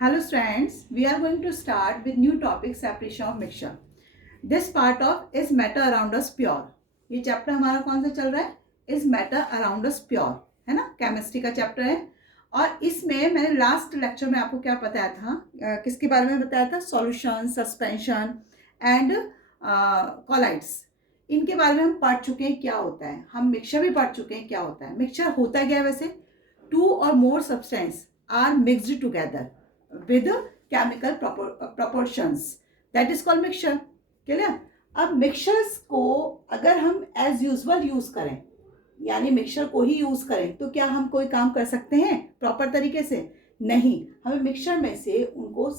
Hello students, we are going to start with new topic separation of mixture. This part of is matter around us pure. ये chapter हमारा कौन सा चल रहा है? Is matter around us pure, है ना, केमिस्ट्री का चैप्टर है। और इसमें मैंने लास्ट लेक्चर में आपको क्या बताया था, किसके बारे में बताया था? Solution, suspension and colloids. इनके बारे में हम पढ़ चुके हैं क्या होता है। हम मिक्सचर भी पढ़ चुके हैं क्या होता है। मिक्सचर होता क्या है वैसे? टू और more substance are mixed together with chemical proportions, that is called mixture। Clear? अब मिक्सचर्स को अगर हम एज यूजुअल यूज करें, यानी मिक्सचर को ही यूज करें, तो क्या हम कोई काम कर सकते हैं प्रॉपर तरीके से? नहीं। हमें मिक्सचर में से उनको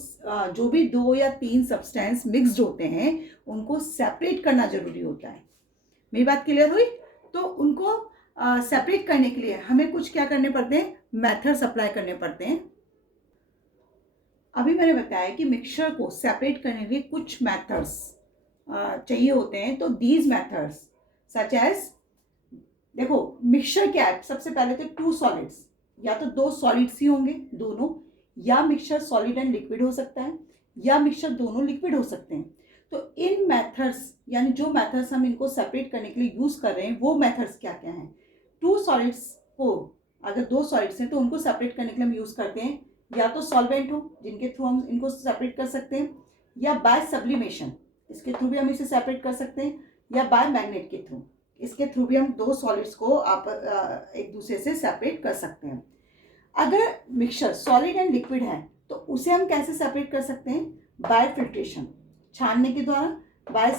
जो भी 2 या 3 सब्सटेंस मिक्सड होते हैं उनको सेपरेट करना जरूरी होता है। मेरी बात क्लियर हुई? तो उनको सेपरेट करने के लिए हमें कुछ क्या करने पड़ते हैं? मेथड्स अप्लाई करने पड़ते हैं। अभी मैंने बताया कि मिक्सचर को सेपरेट करने के लिए कुछ मेथड्स चाहिए होते हैं। तो दीज मेथड्स सच एज, देखो मिक्सचर क्या है? सबसे पहले तो 2 सॉलिड्स, या तो 2 सॉलिड्स ही होंगे दोनों, या मिक्सचर सॉलिड एंड लिक्विड हो सकता है, या मिक्सचर दोनों लिक्विड हो सकते हैं। तो इन मेथड्स, यानी जो मेथड्स हम इनको सेपरेट करने के लिए यूज कर रहे हैं, वो मेथड्स क्या क्या हैं? 2 सॉलिड्स को, अगर 2 सॉलिड्स हैं तो उनको सेपरेट करने के लिए हम यूज करते हैं या तो सॉल्वेंट हो जिनके थ्रू हम इनको सेपरेट कर सकते हैं, या बाय सब्लिमेशन, इसके थ्रू भी हम इसे सेपरेट कर सकते हैं, या बाय मैग्नेट के थ्रू, इसके थ्रू भी हम 2 सॉलिड्स को आप एक दूसरे से सेपरेट कर सकते हैं। अगर मिक्सचर सॉलिड एंड लिक्विड है तो उसे हम कैसे सेपरेट कर सकते हैं? बाय फिल्ट्रेशन, छानने के द्वारा, बाय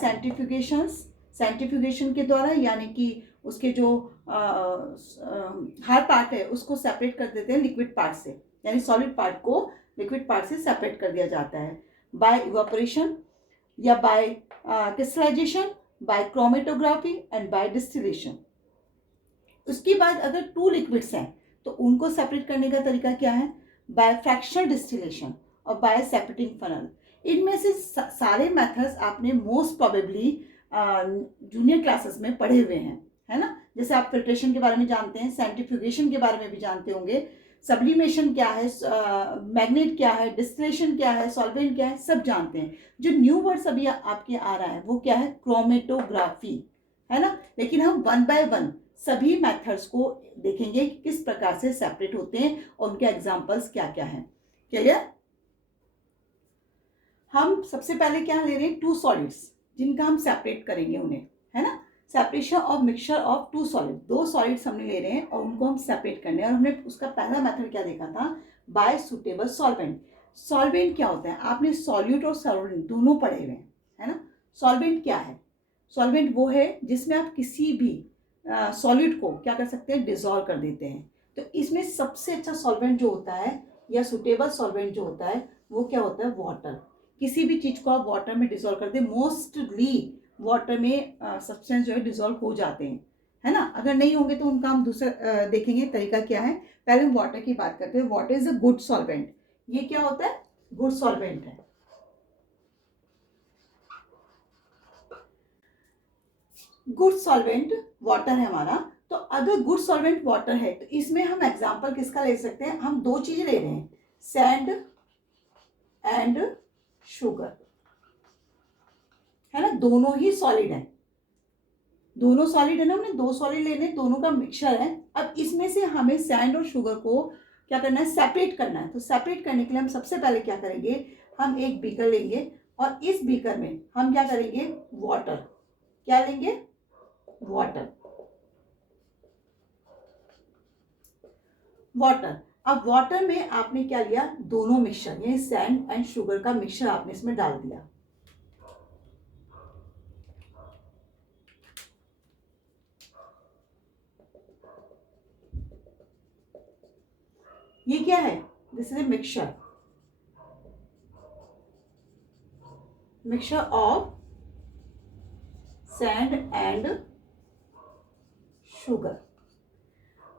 सेंट्रीफ्यूगेशन के द्वारा, यानी कि उसके जो हार्ड पार्ट है उसको सेपरेट कर देते हैं लिक्विड पार्ट से, यानी सॉलिड पार्ट को लिक्विड पार्ट से सेपरेट कर दिया जाता है। बाय इवापोरेशन, या by crystallization, by chromatography and by distillation. उसके बाद अगर 2 लिक्विड्स हैं तो उनको सेपरेट करने का तरीका क्या है? बाय फ्रैक्शनल डिस्टिलेशन और बाय सेपरेटिंग फनल। इनमें से सारे मेथड्स आपने मोस्ट प्रोबेबली जूनियर क्लासेस में पढ़े हुए हैं, है ना। जैसे आप फिल्ट्रेशन के बारे में जानते हैं, सेंट्रीफ्यूगेशन के बारे में भी जानते होंगे, सब्लिमेशन क्या है, मैग्नेट क्या है, डिस्टिलेशन क्या है, सॉल्वेंट क्या है, सब जानते हैं। जो न्यू वर्ड्स अभी आपके आ रहा है वो क्या है? क्रोमेटोग्राफी, है ना। लेकिन हम 1 बाय 1 सभी मेथड्स को देखेंगे कि किस प्रकार से सेपरेट होते हैं और उनके एग्जांपल्स क्या क्या हैं। क्लियर? हम सबसे पहले क्या ले रहे हैं? 2 सॉलिड्स जिनका हम सेपरेट करेंगे उन्हें, है ना। Separation of mixture of 2 solid, 2 solids हमने ले रहे हैं और उनको हम सेपरेट करने हैं। और हमने उसका पहला मेथड क्या देखा था? Bye suitable solvent. सॉल्वेंट क्या होता है? आपने सॉल्यूट और सॉल्वेंट दोनों पढ़े हुए हैं, है ना। सॉल्वेंट क्या है? सॉल्वेंट वो है जिसमें आप किसी भी सॉलिड को क्या कर सकते हैं? डिजॉल्व कर देते हैं। तो इसमें सबसे अच्छा सॉल्वेंट जो होता है, या सुटेबल सॉल्वेंट जो होता है, वो क्या होता है? वाटर। किसी भी चीज को आप वाटर में डिजॉल्व कर दे, मोस्टली वाटर में सब्सटेंस जो है डिजॉल्व हो जाते हैं, है ना। अगर नहीं होंगे तो उनका हम दूसरा देखेंगे तरीका क्या है। पहले हम वाटर की बात करते हैं। Water is a good solvent. ये क्या होता है? गुड सॉल्वेंट है। गुड सॉल्वेंट वाटर है हमारा। तो अगर गुड सॉल्वेंट वाटर है तो इसमें हम एग्जांपल किसका ले सकते हैं? हम 2 चीजें ले रहे हैं, सैंड एंड शुगर, है ना। दोनों ही सॉलिड है, दोनों सॉलिड है ना। हमने 2 सॉलिड लेने, दोनों का मिक्सचर है। अब इसमें से हमें सैंड और शुगर को क्या करना है? सेपरेट करना है। तो सेपरेट करने के लिए हम सबसे पहले क्या करेंगे? हम एक बीकर लेंगे और इस बीकर में हम क्या करेंगे? वाटर। क्या लेंगे? वाटर। वाटर। अब वाटर में आपने क्या लिया? दोनों मिक्सचर, ये सैंड एंड शुगर का मिक्सचर आपने इसमें डाल दिया। ये क्या है? This is a mixture, mixture of sand and sugar.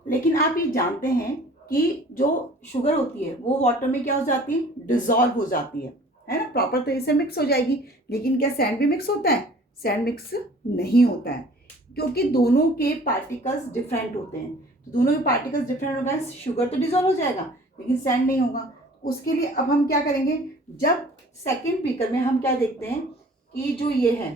लेकिन आप ये जानते हैं कि जो शुगर होती है वो वाटर में क्या हो जाती है? डिजॉल्व हो जाती है ना, प्रॉपर तरीके से मिक्स हो जाएगी। लेकिन क्या सैंड भी मिक्स होता है? सैंड मिक्स नहीं होता है, क्योंकि दोनों के पार्टिकल्स डिफरेंट होते हैं। तो दोनों के पार्टिकल्स डिफरेंट होगा, शुगर तो डिजॉल्व हो जाएगा लेकिन सैंड नहीं होगा। उसके लिए अब हम क्या करेंगे, जब सेकेंड बीकर में हम क्या देखते हैं कि जो ये है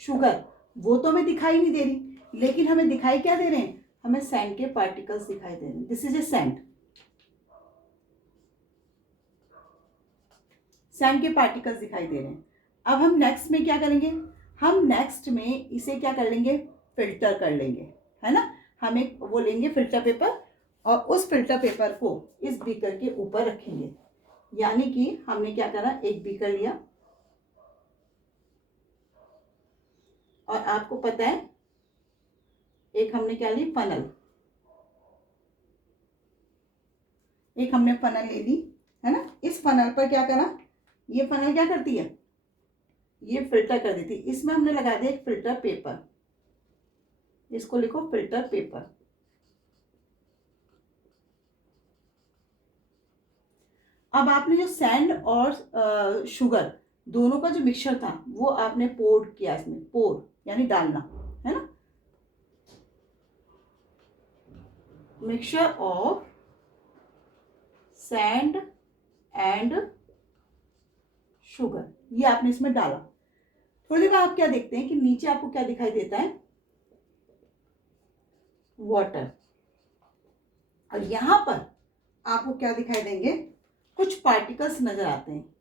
शुगर, वो तो हमें दिखाई नहीं दे रही, लेकिन हमें दिखाई क्या दे रहे हैं, हमें सैंड के पार्टिकल्स दिखाई दे रहे हैं। This is A sand, sand के पार्टिकल्स दिखाई दे रहे हैं। अब हम नेक्स्ट में क्या करेंगे, हम नेक्स्ट में इसे क्या कर लेंगे, फिल्टर कर लेंगे, है ना। हम एक वो लेंगे फिल्टर पेपर, और उस फिल्टर पेपर को इस बीकर के ऊपर रखेंगे। यानी कि हमने क्या करा, एक बीकर लिया, और आपको पता है एक हमने क्या ली, फनल, एक हमने फनल ले ली, है ना। इस फनल पर क्या करा, ये फनल क्या करती है, ये फिल्टर कर देती है। इसमें हमने लगा दिया एक फिल्टर पेपर, इसको लिखो फिल्टर पेपर। अब आपने जो सैंड और शुगर दोनों का जो मिक्सचर था वो आपने पोर किया, इसमें पोर यानी डालना, है ना। Mixture of sand and sugar, ये आपने इसमें डाला। थोड़ी देर बाद आप क्या देखते हैं कि नीचे आपको क्या दिखाई देता है, वाटर, और यहां पर आपको क्या दिखाई देंगे, कुछ पार्टिकल्स नजर आते हैं।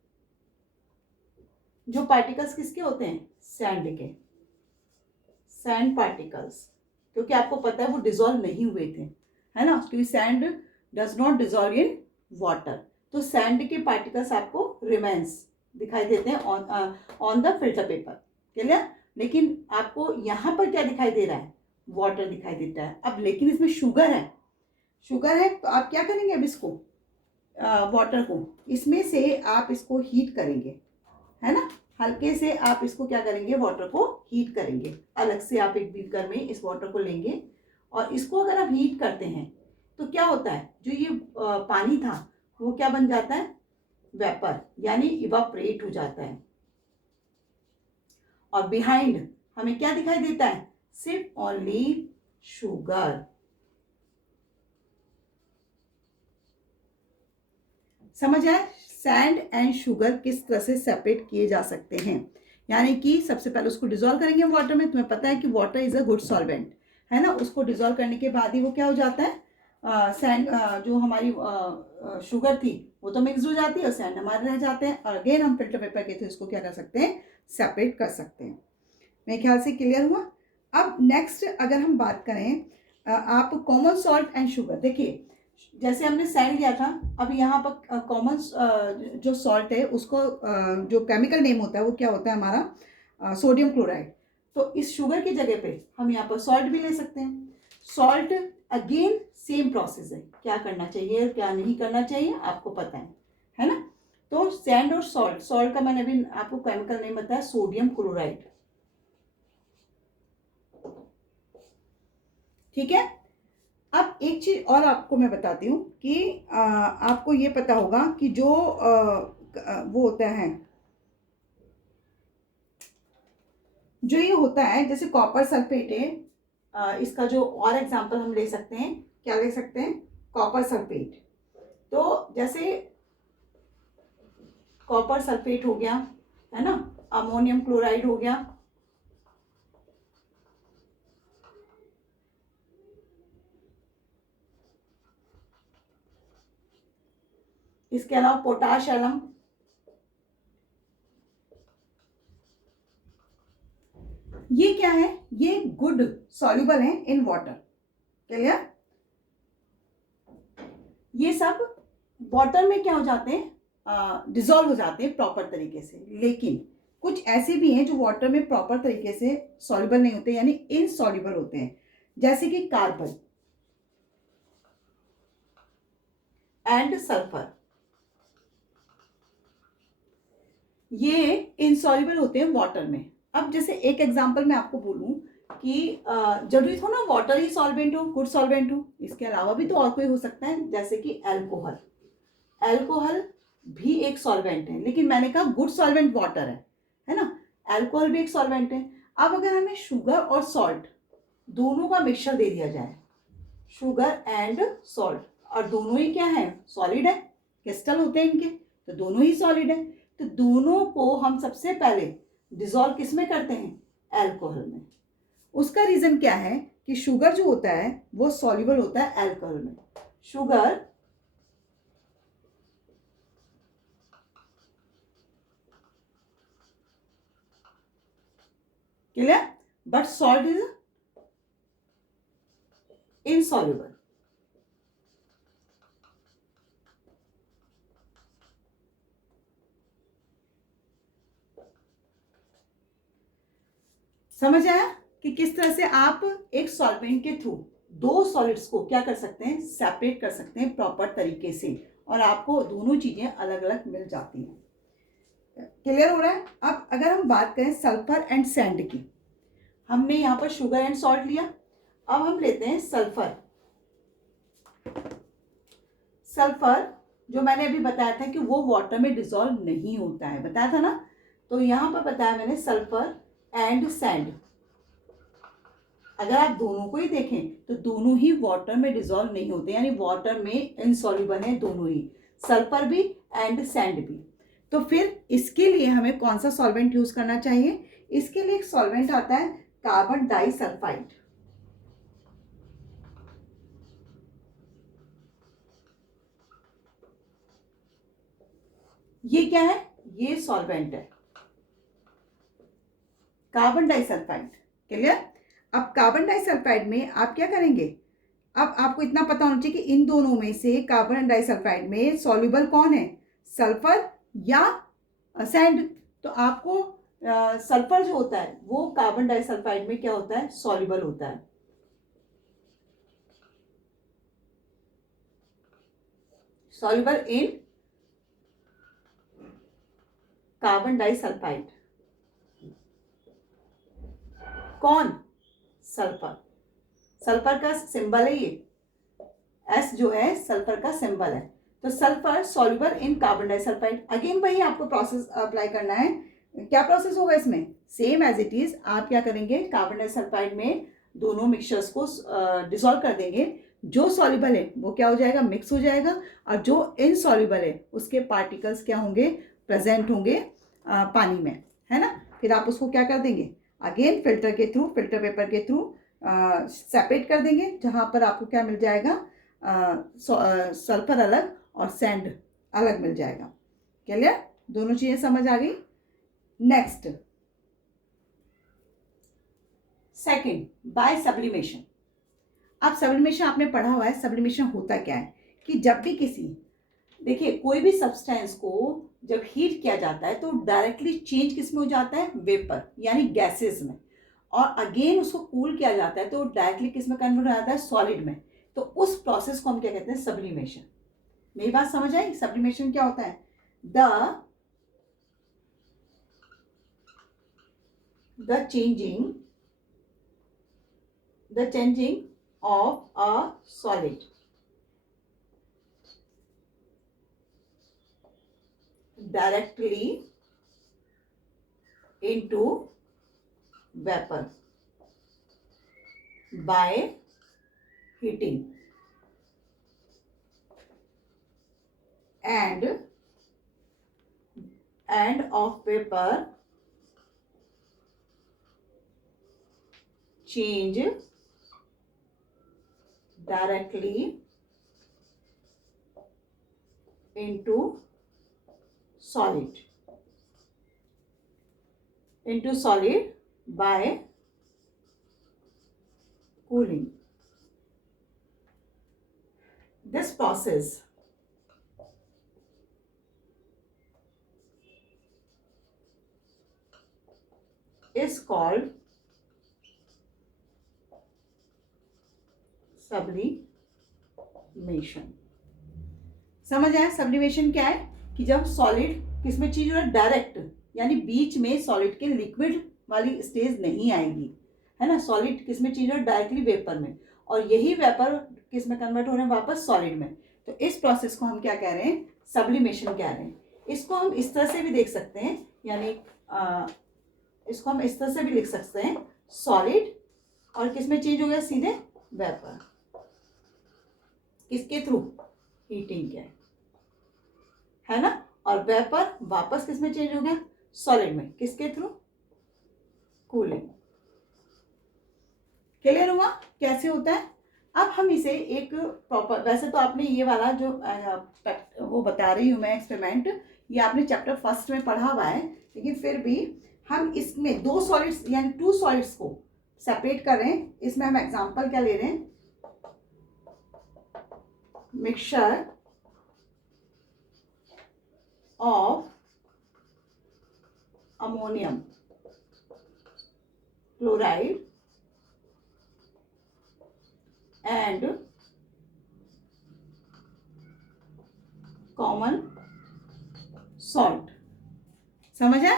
जो पार्टिकल्स किसके होते हैं, सैंड के, सैंड पार्टिकल्स, क्योंकि आपको पता है वो डिसॉल्व नहीं हुए थे, है ना, क्योंकि sand does not dissolve in water. तो सैंड के पार्टिकल्स आपको रिमेन्स दिखाई देते हैं on the filter paper, clear. लेकिन आपको यहाँ पर क्या दिखाई दे रहा है, वाटर दिखाई देता है। अब लेकिन इसमें शुगर है, शुगर है, तो आप क्या करेंगे, अब इसको वाटर को इसमें से आप इसको हीट करेंगे, है ना। हल्के से आप इसको क्या करेंगे, वाटर को हीट करेंगे। अलग से आप एक बीकर में इस वाटर को लेंगे, और इसको अगर आप हीट करते हैं तो क्या होता है, जो ये पानी था वो क्या बन जाता है, वेपर, यानी इवापोरेट हो जाता है। और बिहाइंड हमें क्या दिखाई देता है, सिर्फ ओनली शुगर। समझ आए, सैंड एंड शुगर किस तरह से सेपरेट किए जा सकते हैं। यानी कि सबसे पहले उसको डिसॉल्व करेंगे वाटर में। तुम्हें पता है कि water is a good solvent, है ना। उसको डिसॉल्व करने के बाद ही वो क्या हो जाता है, सैंड जो हमारी शुगर थी वो तो मिक्स हो जाती है, और सैंड हमारे रह जाते हैं। और अगेन हम फिल्टर पेपर के थ्रू इसको क्या कर सकते हैं, सेपरेट कर सकते हैं। मेरे ख्याल से क्लियर हुआ। अब नेक्स्ट अगर हम बात करें, आप कॉमन सॉल्ट एंड शुगर, देखिए जैसे हमने सैंड लिया था, अब यहाँ पर कॉमन जो सॉल्ट है उसको जो केमिकल नेम होता है वो क्या होता है हमारा, सोडियम क्लोराइड। तो इस शुगर की जगह पे हम यहाँ पर सॉल्ट भी ले सकते हैं। सॉल्ट अगेन सेम प्रोसेस है, क्या करना चाहिए क्या नहीं करना चाहिए आपको पता है ना। तो सैंड और सॉल्ट, सॉल्ट का मैंने अभी आपको केमिकल नेम बताया, सोडियम क्लोराइड, ठीक है। अब एक चीज और आपको मैं बताती हूँ कि आपको ये पता होगा कि जो वो होता है, जो ये होता है जैसे कॉपर सल्फेट है, इसका जो और एग्जांपल हम ले सकते हैं, क्या ले सकते हैं, कॉपर सल्फेट। तो जैसे कॉपर सल्फेट हो गया, है ना, अमोनियम क्लोराइड हो गया, इसके अलावा पोटाश एलम, ये क्या है, ये गुड सॉल्युबल है इन वाटर, क्लियर। ये सब वाटर में क्या हो जाते हैं, डिसॉल्व हो जाते हैं प्रॉपर तरीके से। लेकिन कुछ ऐसे भी हैं जो वाटर में प्रॉपर तरीके से सॉल्युबल नहीं होते, यानी इनसॉल्युबल होते हैं, जैसे कि कार्बन एंड सल्फर, ये इनसॉल्युबल होते हैं वाटर में। अब जैसे एक एग्जांपल मैं आपको बोलूं कि जरूरी थो ना वाटर ही सॉल्वेंट हो, गुड सॉल्वेंट हो, इसके अलावा भी तो और कोई हो सकता है, जैसे कि अल्कोहल। अल्कोहल भी एक सॉल्वेंट है, लेकिन मैंने कहा गुड सॉल्वेंट वाटर है ना। अल्कोहल भी एक सॉल्वेंट है। अब अगर हमें शुगर और सॉल्ट दोनों का मिक्सचर दे दिया जाए, शुगर एंड सॉल्ट, और दोनों ही क्या है, सॉलिड है, क्रिस्टल होते हैं इनके, तो दोनों ही सॉलिड है। तो दोनों को हम सबसे पहले डिसॉल्व किस में करते हैं, अल्कोहल में। उसका रीजन क्या है कि शुगर जो होता है वो सॉल्युबल होता है अल्कोहल में। Sugar clear, but salt is insoluble. समझ आया कि किस तरह से आप एक सॉल्वेंट के थ्रू दो सॉलिड्स को क्या कर सकते हैं, सेपरेट कर सकते हैं प्रॉपर तरीके से, और आपको दोनों चीजें अलग अलग मिल जाती हैं। क्लियर हो रहा है। अब अगर हम बात करें सल्फर एंड सैंड की, हमने यहाँ पर शुगर एंड सॉल्ट लिया, अब हम लेते हैं सल्फर। सल्फर जो मैंने अभी बताया था कि वो वाटर में डिसॉल्व नहीं होता है, बताया था ना। तो यहाँ पर बताया मैंने सल्फर एंड सैंड, अगर आप दोनों को ही देखें तो दोनों ही वाटर में डिसॉल्व नहीं होते, यानी वाटर में इनसॉल्युबल है दोनों ही, सल्फर भी एंड सैंड भी। तो फिर इसके लिए हमें कौन सा सॉल्वेंट यूज करना चाहिए, इसके लिए एक सॉल्वेंट आता है कार्बन डाइसल्फाइड। ये क्या है, ये सॉल्वेंट है कार्बन डाइसल्फाइड। क्लियर। अब कार्बन डाइसल्फाइड में आप क्या करेंगे, अब आपको इतना पता होना चाहिए कि इन दोनों में से कार्बन डाइसल्फाइड में सॉल्युबल कौन है, सल्फर या सैंड। तो आपको सल्फर जो होता है वो कार्बन डाइसल्फाइड में क्या होता है, सॉल्युबल होता है। Soluble in carbon disulphide. कौन, सल्फर। सल्फर का सिंबल है ये, एस जो है सल्फर का सिंबल है। तो sulphur soluble in carbon disulphide. Again वही आपको प्रोसेस अप्लाई करना है। क्या प्रोसेस होगा इसमें, सेम एज इट इज। आप क्या करेंगे, कार्बन डाइसल्फाइड में दोनों मिक्सचर्स को डिसॉल्व कर देंगे। जो सॉल्युबल है वो क्या हो जाएगा, मिक्स हो जाएगा, और जो इनसॉल्युबल है उसके पार्टिकल्स क्या होंगे, प्रेजेंट होंगे पानी में, है ना। फिर आप उसको क्या कर देंगे, अगेन फिल्टर के थ्रू, फिल्टर पेपर के थ्रू सेपरेट कर देंगे, जहाँ पर आपको क्या मिल जाएगा, सल्फर अलग और सैंड अलग मिल जाएगा। क्लियर, दोनों चीजें समझ आ गई। Next, second, by sublimation. अब सब्लिमेशन आपने पढ़ा हुआ है, सब्लिमेशन होता क्या है कि जब भी किसी, देखिए कोई भी सब्सटेंस को जब हीट किया जाता है तो डायरेक्टली चेंज किस में हो जाता है, वेपर यानी गैसेस में, और अगेन उसको कूल किया जाता है तो डायरेक्टली किस में कन्वर्ट हो जाता है, सॉलिड में। तो उस प्रोसेस को हम क्या कहते हैं, सब्लिमेशन। मेरी बात समझ आई, सब्लिमेशन क्या होता है, the changing of a solid directly into vapor by heating and of vapor change directly into solid by cooling. This process is called sublimation. समझ आया, सब्लिमेशन क्या है कि जब सॉलिड किसमें चीज हो रहा है, डायरेक्ट, यानी बीच में सॉलिड के लिक्विड वाली स्टेज नहीं आएगी, है ना। सॉलिड किसमें चेंज हो रहा है, डायरेक्टली वेपर में, और यही वेपर किसमें कन्वर्ट हो रहे हैं, वापस सॉलिड में। तो इस प्रोसेस को हम क्या कह रहे हैं, सब्लिमेशन कह रहे हैं। इसको हम इस तरह से भी देख सकते हैं, यानी इसको हम इस तरह से भी लिख सकते हैं, सॉलिड और किसमें चेंज हो गया, सीधे वेपर। किसके थ्रू, हीटिंग के, है ना। और वेपर वापस किस में चेंज हो गया, सॉलिड में, किसके थ्रू, कूलिंग। क्लियर हुआ कैसे होता है। अब हम इसे एक प्रॉपर, वैसे तो आपने ये वाला जो वो बता रही हूँ मैं एक्सपेरिमेंट, ये आपने चैप्टर फर्स्ट में पढ़ा हुआ है, लेकिन फिर भी हम इसमें दो सॉलिड्स यानी टू सॉलिड्स को सेपरेट कर रहे हैं। इसमें हम एग्जांपल क्या ले रहे हैं, mixture of ammonium chloride and common salt. समझ आया।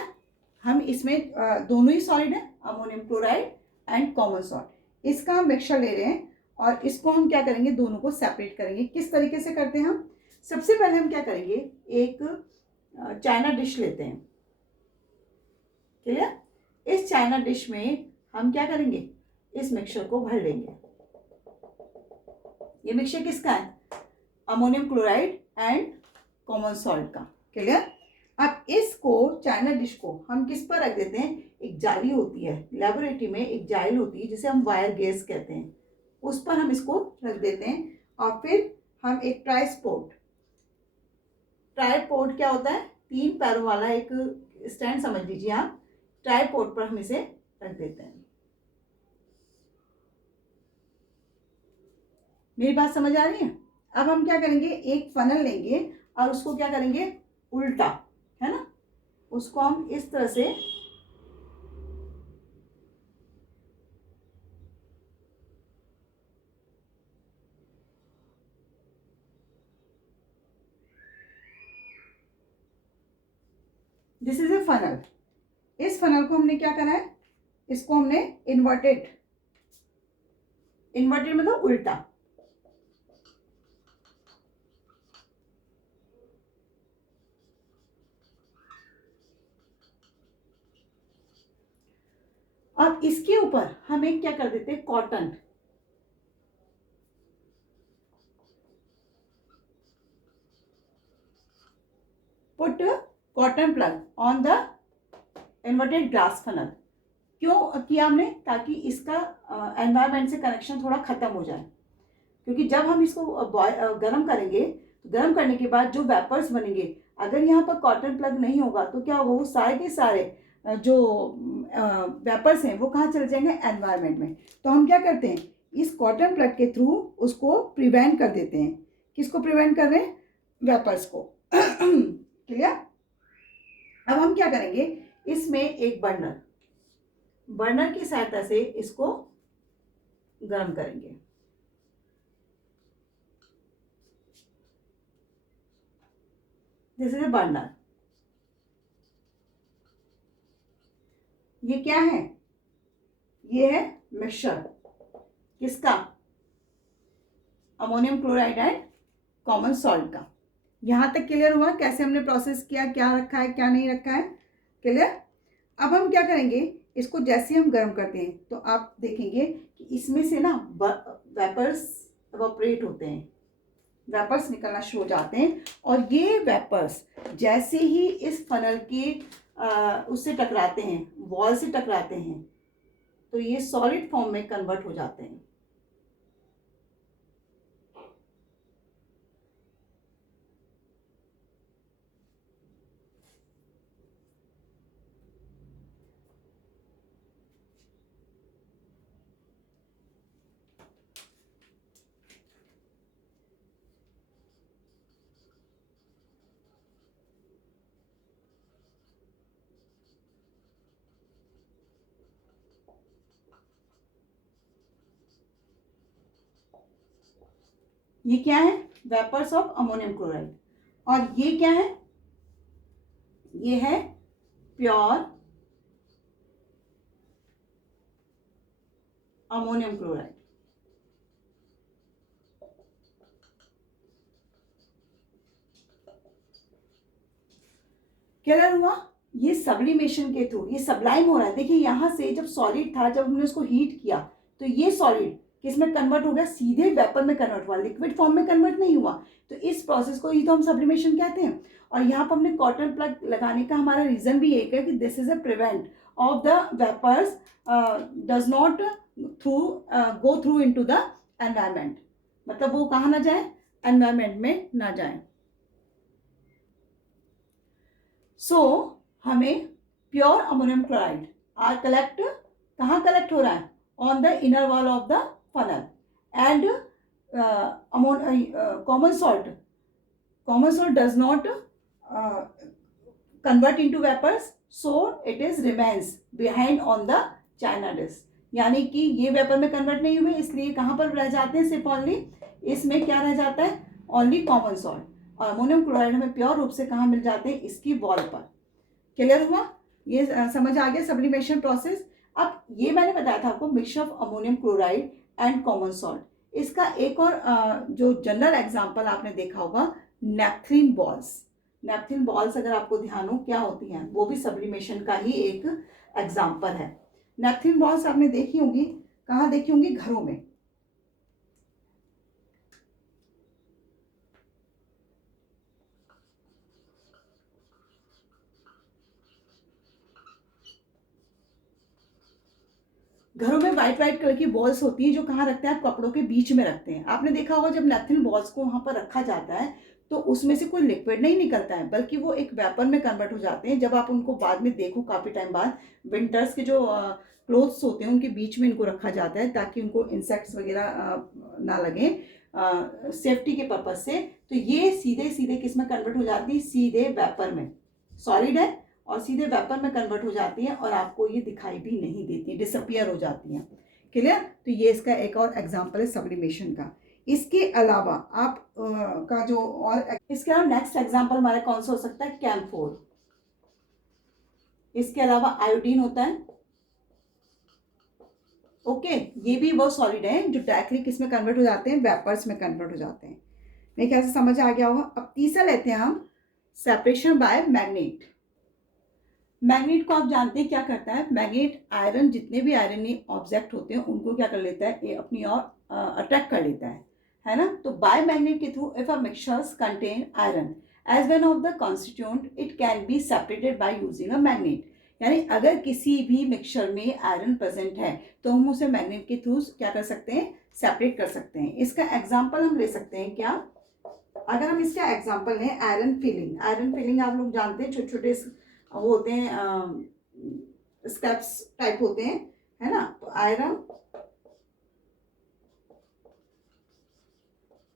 हम इसमें दोनों ही सॉलिड है, ammonium chloride and common salt. इसका हम मिक्सचर ले रहे हैं और इसको हम क्या करेंगे, दोनों को सेपरेट करेंगे। किस तरीके से करते हैं हम, सबसे पहले हम क्या करेंगे, एक चाइना डिश लेते हैं। क्लियर। इस चाइना डिश में हम क्या करेंगे, इस मिक्सचर को भर लेंगे। ये मिक्सचर किसका है, ammonium chloride and common salt का। क्लियर। अब इसको चाइना डिश को हम किस पर रख देते हैं, एक जाली होती है लेबोरेटरी में, एक जाली होती है जिसे हम वायर गेज कहते हैं, उस पर हम इसको रख देते हैं। और फिर हम एक ट्राइपोड क्या होता है, 3 पैरों वाला एक स्टैंड समझ लीजिए आप, ट्राइपोड पर हम इसे रख देते हैं। मेरी बात समझ आ रही है। अब हम क्या करेंगे, एक फनल लेंगे और उसको क्या करेंगे, उल्टा, है ना, उसको हम इस तरह से दिस इज ए फनल। इस फनल को हमने क्या करा है, इसको हमने इन्वर्टेड मतलब उल्टा। अब इसके ऊपर हम एक क्या कर देते हैं, cotton, put cotton plug on the inverted glass funnel. क्यों किया हमने, ताकि इसका एनवायरनमेंट से कनेक्शन थोड़ा खत्म हो जाए। क्योंकि जब हम इसको गर्म करेंगे, तो गर्म करने के बाद जो वेपर्स बनेंगे, अगर यहाँ पर कॉटन प्लग नहीं होगा तो क्या होगा, वो सारे के सारे जो वेपर्स हैं वो कहाँ चले जाएंगे, एनवायरनमेंट में। तो हम क्या करते हैं, इस कॉटन प्लग के थ्रू उसको प्रिवेंट कर देते हैं। किसको प्रिवेंट कर रहे हैं, वेपर्स को। क्लियर। अब हम क्या करेंगे, इसमें एक बर्नर की सहायता से इसको गर्म करेंगे। This is a burner. ये क्या है, ये है मिक्सचर किसका, ammonium chloride and common salt का। यहां तक क्लियर हुआ कैसे हमने प्रोसेस किया, क्या रखा है क्या नहीं रखा है। क्लियर। अब हम क्या करेंगे, इसको जैसे ही हम गर्म करते हैं तो आप देखेंगे कि इसमें से ना वेपर्स इवोपरेट होते हैं, वेपर्स निकलना शुरू हो जाते हैं। और ये वेपर्स जैसे ही इस फनल के उससे टकराते हैं, वॉल से टकराते हैं, तो ये सॉलिड फॉर्म में कन्वर्ट हो जाते हैं। ये क्या है, वेपर्स ऑफ अमोनियम क्लोराइड। और ये क्या है, ये है प्योर अमोनियम क्लोराइड। क्लियर हुआ। ये सब्लिमेशन के थ्रू ये सब्लाइम हो रहा है। देखिए यहां से जब सॉलिड था, जब हमने उसको हीट किया तो ये सॉलिड किस में कन्वर्ट हो गया, सीधे वेपर में कन्वर्ट हुआ, लिक्विड फॉर्म में कन्वर्ट नहीं हुआ। तो इस प्रोसेस को ही तो हम सब्लिमेशन कहते हैं। और यहाँ पर हमने कॉटन प्लग लगाने का हमारा रीजन भी एक है कि this is a prevent of the vapours does not go through into the environment, मतलब वो कहाँ ना जाए, एनवायरमेंट में ना जाए। सो हमें pure ammonium chloride are collect, कहाँ कलेक्ट हो रहा है, on the inner wall of the funnel, and common salt does not convert into vapors, so it is remains behind on the china dish। यानी कि ये vapour में convert नहीं हुए, इसलिए कहाँ पर रह जाते हैं, सिर्फ ओनली इसमें क्या रह जाता है, ओनली कॉमन सॉल्ट। और अमोनियम क्लोराइड हमें प्योर रूप से कहाँ मिल जाते हैं, इसकी वॉल पर। क्लियर हुआ, ये समझ आ गया सब्लिमेशन प्रोसेस। अब ये मैंने बताया था आपको mixture of ammonium chloride and common salt. इसका एक और जो जनरल एग्जांपल आपने देखा होगा, नेपथलीन बॉल्स। नेपथलीन बॉल्स अगर आपको ध्यान हो क्या होती हैं, वो भी सब्लिमेशन का ही एक एग्जांपल है। नेपथलीन बॉल्स आपने देखी होंगी, कहाँ देखी होंगी, घरों में। घरों में व्हाइट व्हाइट कलर की बॉल्स होती हैं, जो कहाँ रखते हैं, आप कपड़ों के बीच में रखते हैं। आपने देखा होगा जब नेपथलीन बॉल्स को वहाँ पर रखा जाता है तो उसमें से कोई लिक्विड नहीं निकलता है, बल्कि वो एक वेपर में कन्वर्ट हो जाते हैं। जब आप उनको बाद में देखो काफ़ी टाइम बाद, विंटर्स के जो क्लोथ्स होते हैं उनके बीच में इनको रखा जाता है ताकि उनको इंसेक्ट्स वगैरह ना लगे, सेफ्टी के पर्पज से। तो ये सीधे सीधे किस में कन्वर्ट हो जाती है, सीधे वेपर में, सॉलिड है और सीधे वेपर में कन्वर्ट हो जाती है और आपको ये दिखाई भी नहीं देती, डिसअपियर हो जाती हैं। क्लियर, तो ये इसका एक और एग्जांपल है सब्लिमेशन का। इसके अलावा आप का जो और इसके अलावा नेक्स्ट एग्जांपल हमारा कौन सा हो सकता है, कैम्फोर। इसके अलावा आयोडीन होता है। ओके, ये भी वो सॉलिड है जो डायरेक्टली किस में कन्वर्ट हो जाते हैं, वेपर्स में कन्वर्ट हो जाते हैं। मेरे ख्याल से समझ आ गया होगा। अब तीसरा लेते हैं हम, सेपरेशन बाय मैग्नेट। मैग्नेट को आप जानते हैं क्या करता है, मैग्नेट आयरन, जितने भी आयरन ऑब्जेक्ट होते हैं उनको क्या कर लेता है, ये अपनी ओर अट्रैक्ट कर लेता है ना। तो बाय मैग्नेट के through if a mixtures contain iron as one of the constituent, it can be separated by using a magnet. यानी अगर किसी भी मिक्सचर में आयरन प्रेजेंट है तो हम उसे मैग्नेट के थ्रू क्या कर सकते हैं, सेपरेट कर सकते हैं। इसका एग्जाम्पल हम ले सकते हैं क्या, अगर हम इसका एग्जाम्पल लें, आयरन फिलिंग। आयरन फिलिंग आप लोग जानते हैं, छोटे छोटे वो होते हैं, स्टेप्स टाइप होते हैं, है ना। तो आयरन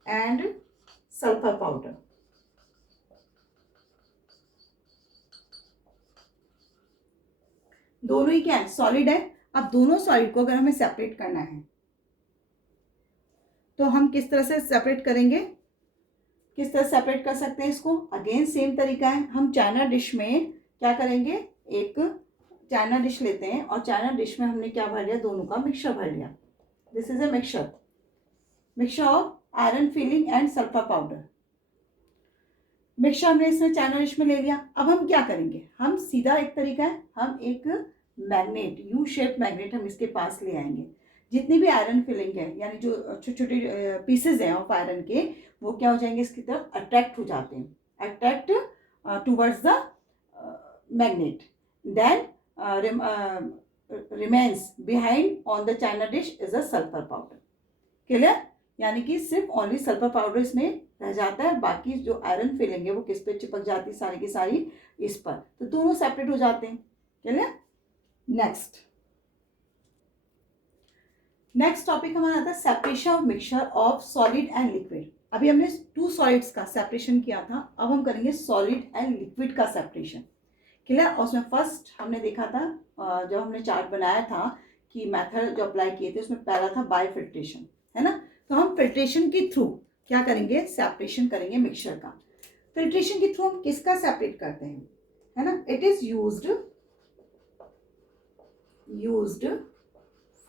एंड सल्फर पाउडर, दोनों ही क्या है, सॉलिड है। अब दोनों सॉलिड को अगर हमें सेपरेट करना है तो हम किस तरह से सेपरेट करेंगे, किस तरह सेपरेट कर सकते हैं इसको, अगेन सेम तरीका है। हम चाइना डिश में क्या करेंगे, एक चाइना डिश लेते हैं और चाइना डिश में हमने क्या भर लिया, दोनों का मिक्सचर भर लिया। This is a mixture, mixture of iron filling and sulphur powder. Mixture हमने इसमें चाइना डिश में ले लिया। अब हम क्या करेंगे, हम सीधा एक तरीका है, हम एक मैग्नेट, यू शेप मैग्नेट हम इसके पास ले आएंगे। जितनी भी आयरन फिलिंग है, यानी जो छोटे छोटे पीसेज हैं ऑफ आयरन के, वो क्या हो जाएंगे, इसकी तरफ अट्रैक्ट हो जाते हैं, attract towards the magnet, then remains behind on the china dish is a sulfur powder। Clear, यानी कि सिर्फ ओनली सल्फर पाउडर इसमें रह जाता है, बाकी जो आयरन फिलिंग है वो किस पे चिपक जाती है, सारी की सारी इस पर, तो दोनों सेपरेट हो जाते हैं। क्लियर, नेक्स्ट टॉपिक हमारा आता है separation of mixture of solid and liquid. अभी हमने टू सॉलिड्स का सेपरेशन किया था, अब हम करेंगे सॉलिड एंड लिक्विड का सेपरेशन। क्लियर, और उसमें फर्स्ट हमने देखा था, जब हमने चार्ट बनाया था कि मेथड जो अप्लाई किए थे, उसमें पहला था बाय फिल्ट्रेशन, है ना। तो हम फिल्ट्रेशन के थ्रू क्या करेंगे, सेपरेशन करेंगे मिक्सचर का। फिल्ट्रेशन के थ्रू हम किसका सेपरेट करते हैं, है ना, it is used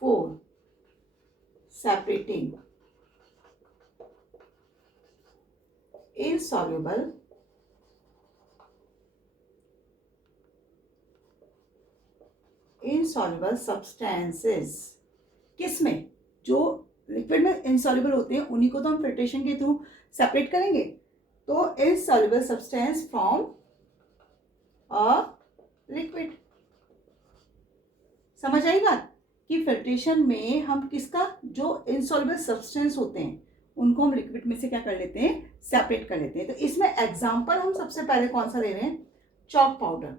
for separating insoluble substances. किसमें, जो लिक्विड में इनसॉल्युबल होते हैं उन्हीं को तो हम फिल्ट्रेशन के थ्रू सेपरेट करेंगे। तो insoluble substance from a liquid. समझ आई बात कि फिल्ट्रेशन में हम किसका, जो इनसॉल्युबल सब्सटेंस होते हैं उनको हम लिक्विड में से क्या कर लेते हैं, सेपरेट कर लेते हैं। तो इसमें एग्जांपल हम सबसे पहले कौन सा ले रहे हैं, चॉक पाउडर।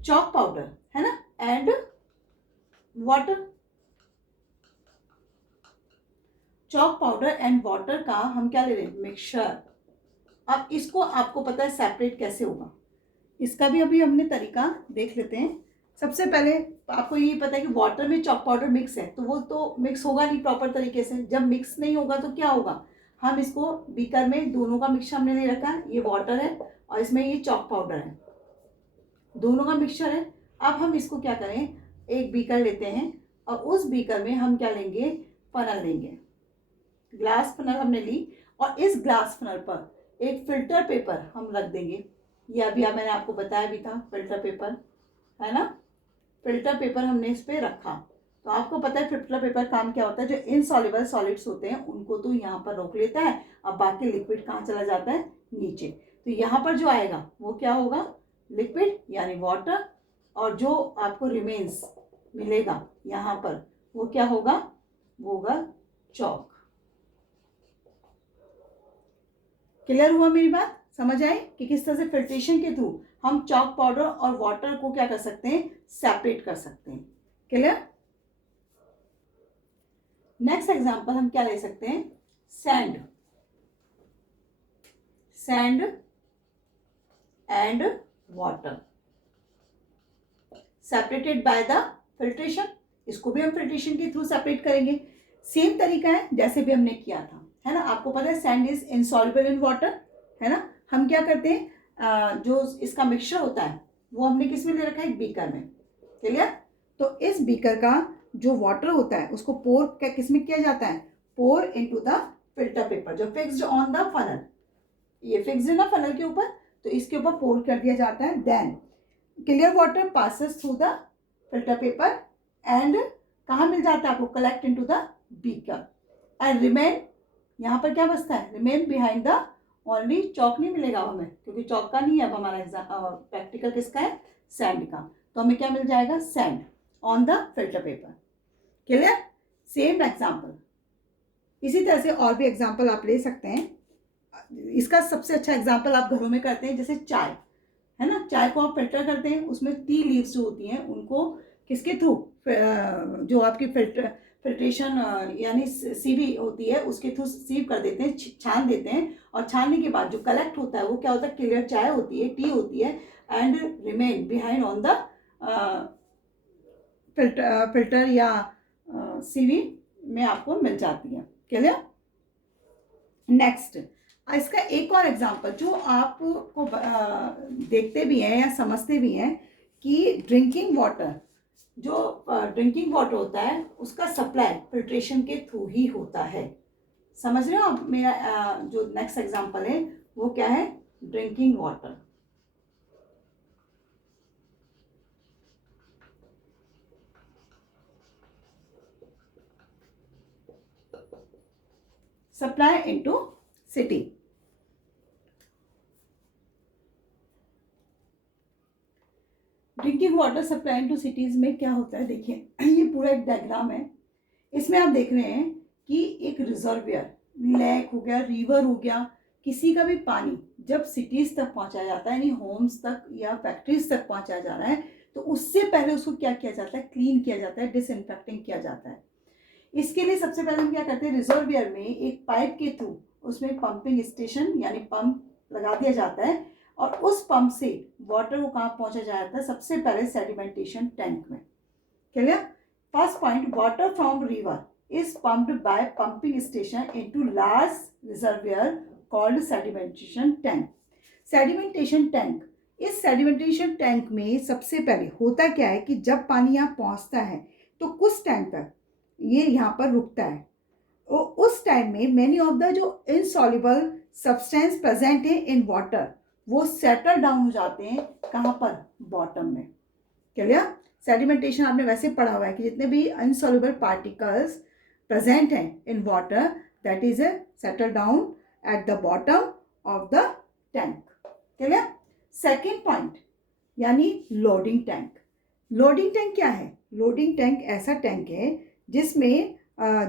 चॉक पाउडर है ना, and water. Chalk powder and water का हम क्या ले रहे हैं, मिक्सचर। अब इसको आपको पता है सेपरेट कैसे होगा, इसका भी अभी हमने तरीका देख लेते हैं। सबसे पहले आपको ये पता है कि वाटर में चॉक पाउडर मिक्स है, तो वो तो मिक्स होगा नहीं प्रॉपर तरीके से। जब मिक्स नहीं होगा तो क्या होगा, हम इसको बीकर में दोनों का मिक्सचर हमने नहीं रखा, ये वाटर है और इसमें ये चॉक पाउडर है, दोनों का मिक्सचर है। अब हम इसको क्या करें, एक बीकर लेते हैं और उस बीकर में हम क्या लेंगे, फनल लेंगे, ग्लास फनल हमने ली, और इस ग्लास फनल पर एक फिल्टर पेपर हम रख देंगे। ये अभी मैंने आपको बताया भी था, फिल्टर पेपर है ना, फिल्टर पेपर हमने इस पर रखा। तो आपको पता है फिल्टर पेपर काम क्या होता है, जो इनसॉल्युबल सॉलिड्स होते हैं उनको तो यहाँ पर रोक लेता है, अब बाकी लिक्विड कहाँ चला जाता है, नीचे। तो यहाँ पर जो आएगा वो क्या होगा, लिक्विड यानी वाटर, और जो आपको रिमेन्स मिलेगा यहाँ पर वो क्या होगा, वो होगा चॉक। क्लियर हुआ मेरी बात, समझ आई कि किस तरह से फिल्ट्रेशन के थ्रू हम चॉक पाउडर और वाटर को क्या कर सकते हैं, सेपरेट कर सकते हैं। क्लियर। नेक्स्ट एग्जांपल हम क्या ले सकते हैं, sand. Sand and water separated by the filtration, इसको भी हम फिल्ट्रेशन के थ्रू सेपरेट करेंगे। सेम तरीका है जैसे भी हमने किया था, है ना। आपको पता है sand is insoluble in water, है ना। हम क्या करते हैं, जो इसका मिक्सचर होता है वो हमने किस में ले रखा है, एक बीकर में। क्लियर। तो इस बीकर का जो वाटर होता है उसको पोर किस में किया जाता है, पोर इनटू द फिल्टर पेपर जो फिक्स्ड ऑन द फनल, ये फिक्स्ड है ना फनल के ऊपर, तो इसके ऊपर पोर कर दिया जाता है। Then clear water passes through the filter paper and कहाँ मिल जाता है आपको, collect into the beaker and remain, यहाँ पर क्या बचता है, remain behind the, only chalk नहीं मिलेगा हमें क्योंकि चौक का नहीं है, अब हमारा प्रैक्टिकल किसका है, सैंड का। तो हमें क्या मिल जाएगा, sand on the filter paper. Clear. Same example, इसी तरह से और भी एग्जाम्पल आप ले सकते हैं। इसका सबसे अच्छा एग्जाम्पल आप घरों में करते हैं, जैसे चाय है ना, चाय को आप फिल्टर करते हैं, उसमें टी लीव्स जो होती हैं उनको किसके थ्रू, जो आपकी फिल्ट्रेशन यानी सीवी होती है उसके थ्रू सीव कर देते हैं, छान देते हैं, और छानने के बाद जो कलेक्ट होता है वो क्या होता है, क्लियर चाय होती है, टी होती है, and remain behind on the filter या सीवी में आपको मिल जाती है। क्लियर। नेक्स्ट, इसका एक और एग्जांपल जो आपको देखते भी हैं या समझते भी हैं कि ड्रिंकिंग वाटर, जो ड्रिंकिंग वाटर होता है उसका सप्लाई फिल्ट्रेशन के थ्रू ही होता है। समझ रहे हो आप, मेरा जो नेक्स्ट एग्जांपल है वो क्या है, drinking water. Supply into city. Drinking water supply into cities में क्या होता है, देखिए ये पूरा एक डायग्राम है, इसमें आप देख रहे हैं कि एक रिजर्वियर, लेक हो गया, रिवर हो गया, किसी का भी पानी जब सिटीज तक पहुंचाया जाता है, यानी होम्स तक या फैक्ट्रीज तक पहुंचाया जा रहा है, तो उससे पहले उसको क्या किया जाता है, क्लीन किया जाता है, डिसइंफेक्टिंग किया जाता है। इसके लिए सबसे पहले हम क्या करते हैं, रिजर्वियर में एक पाइप के थ्रू उसमें पंपिंग स्टेशन यानी पंप लगा दिया जाता है, और उस पंप से वाटर को कहाँ पहुंचा जाता है, सबसे पहले सेडिमेंटेशन टैंक में। Clear. First point, water from river is pumped by pumping station into large reservoir called sedimentation tank. Sedimentation tank, इस sedimentation tank में सबसे पहले होता क्या है कि जब पानी यहाँ पहुँचता है तो कुछ टाइम तक ये यहाँ पर रुकता है, और उस टाइम में मैनी ऑफ द जो इनसॉल्युबल सब्सटेंस प्रेजेंट है इन वाटर वो सेटल डाउन हो जाते हैं कहाँ पर, बॉटम में। क्लियर? सेडिमेंटेशन आपने वैसे पढ़ा हुआ है कि जितने भी अनसॉल्युबल पार्टिकल्स प्रेजेंट हैं in water, that is a settle down at the bottom of the tank. Clear? Second point यानी लोडिंग टैंक। लोडिंग टैंक क्या है? लोडिंग टैंक ऐसा टैंक है जिसमें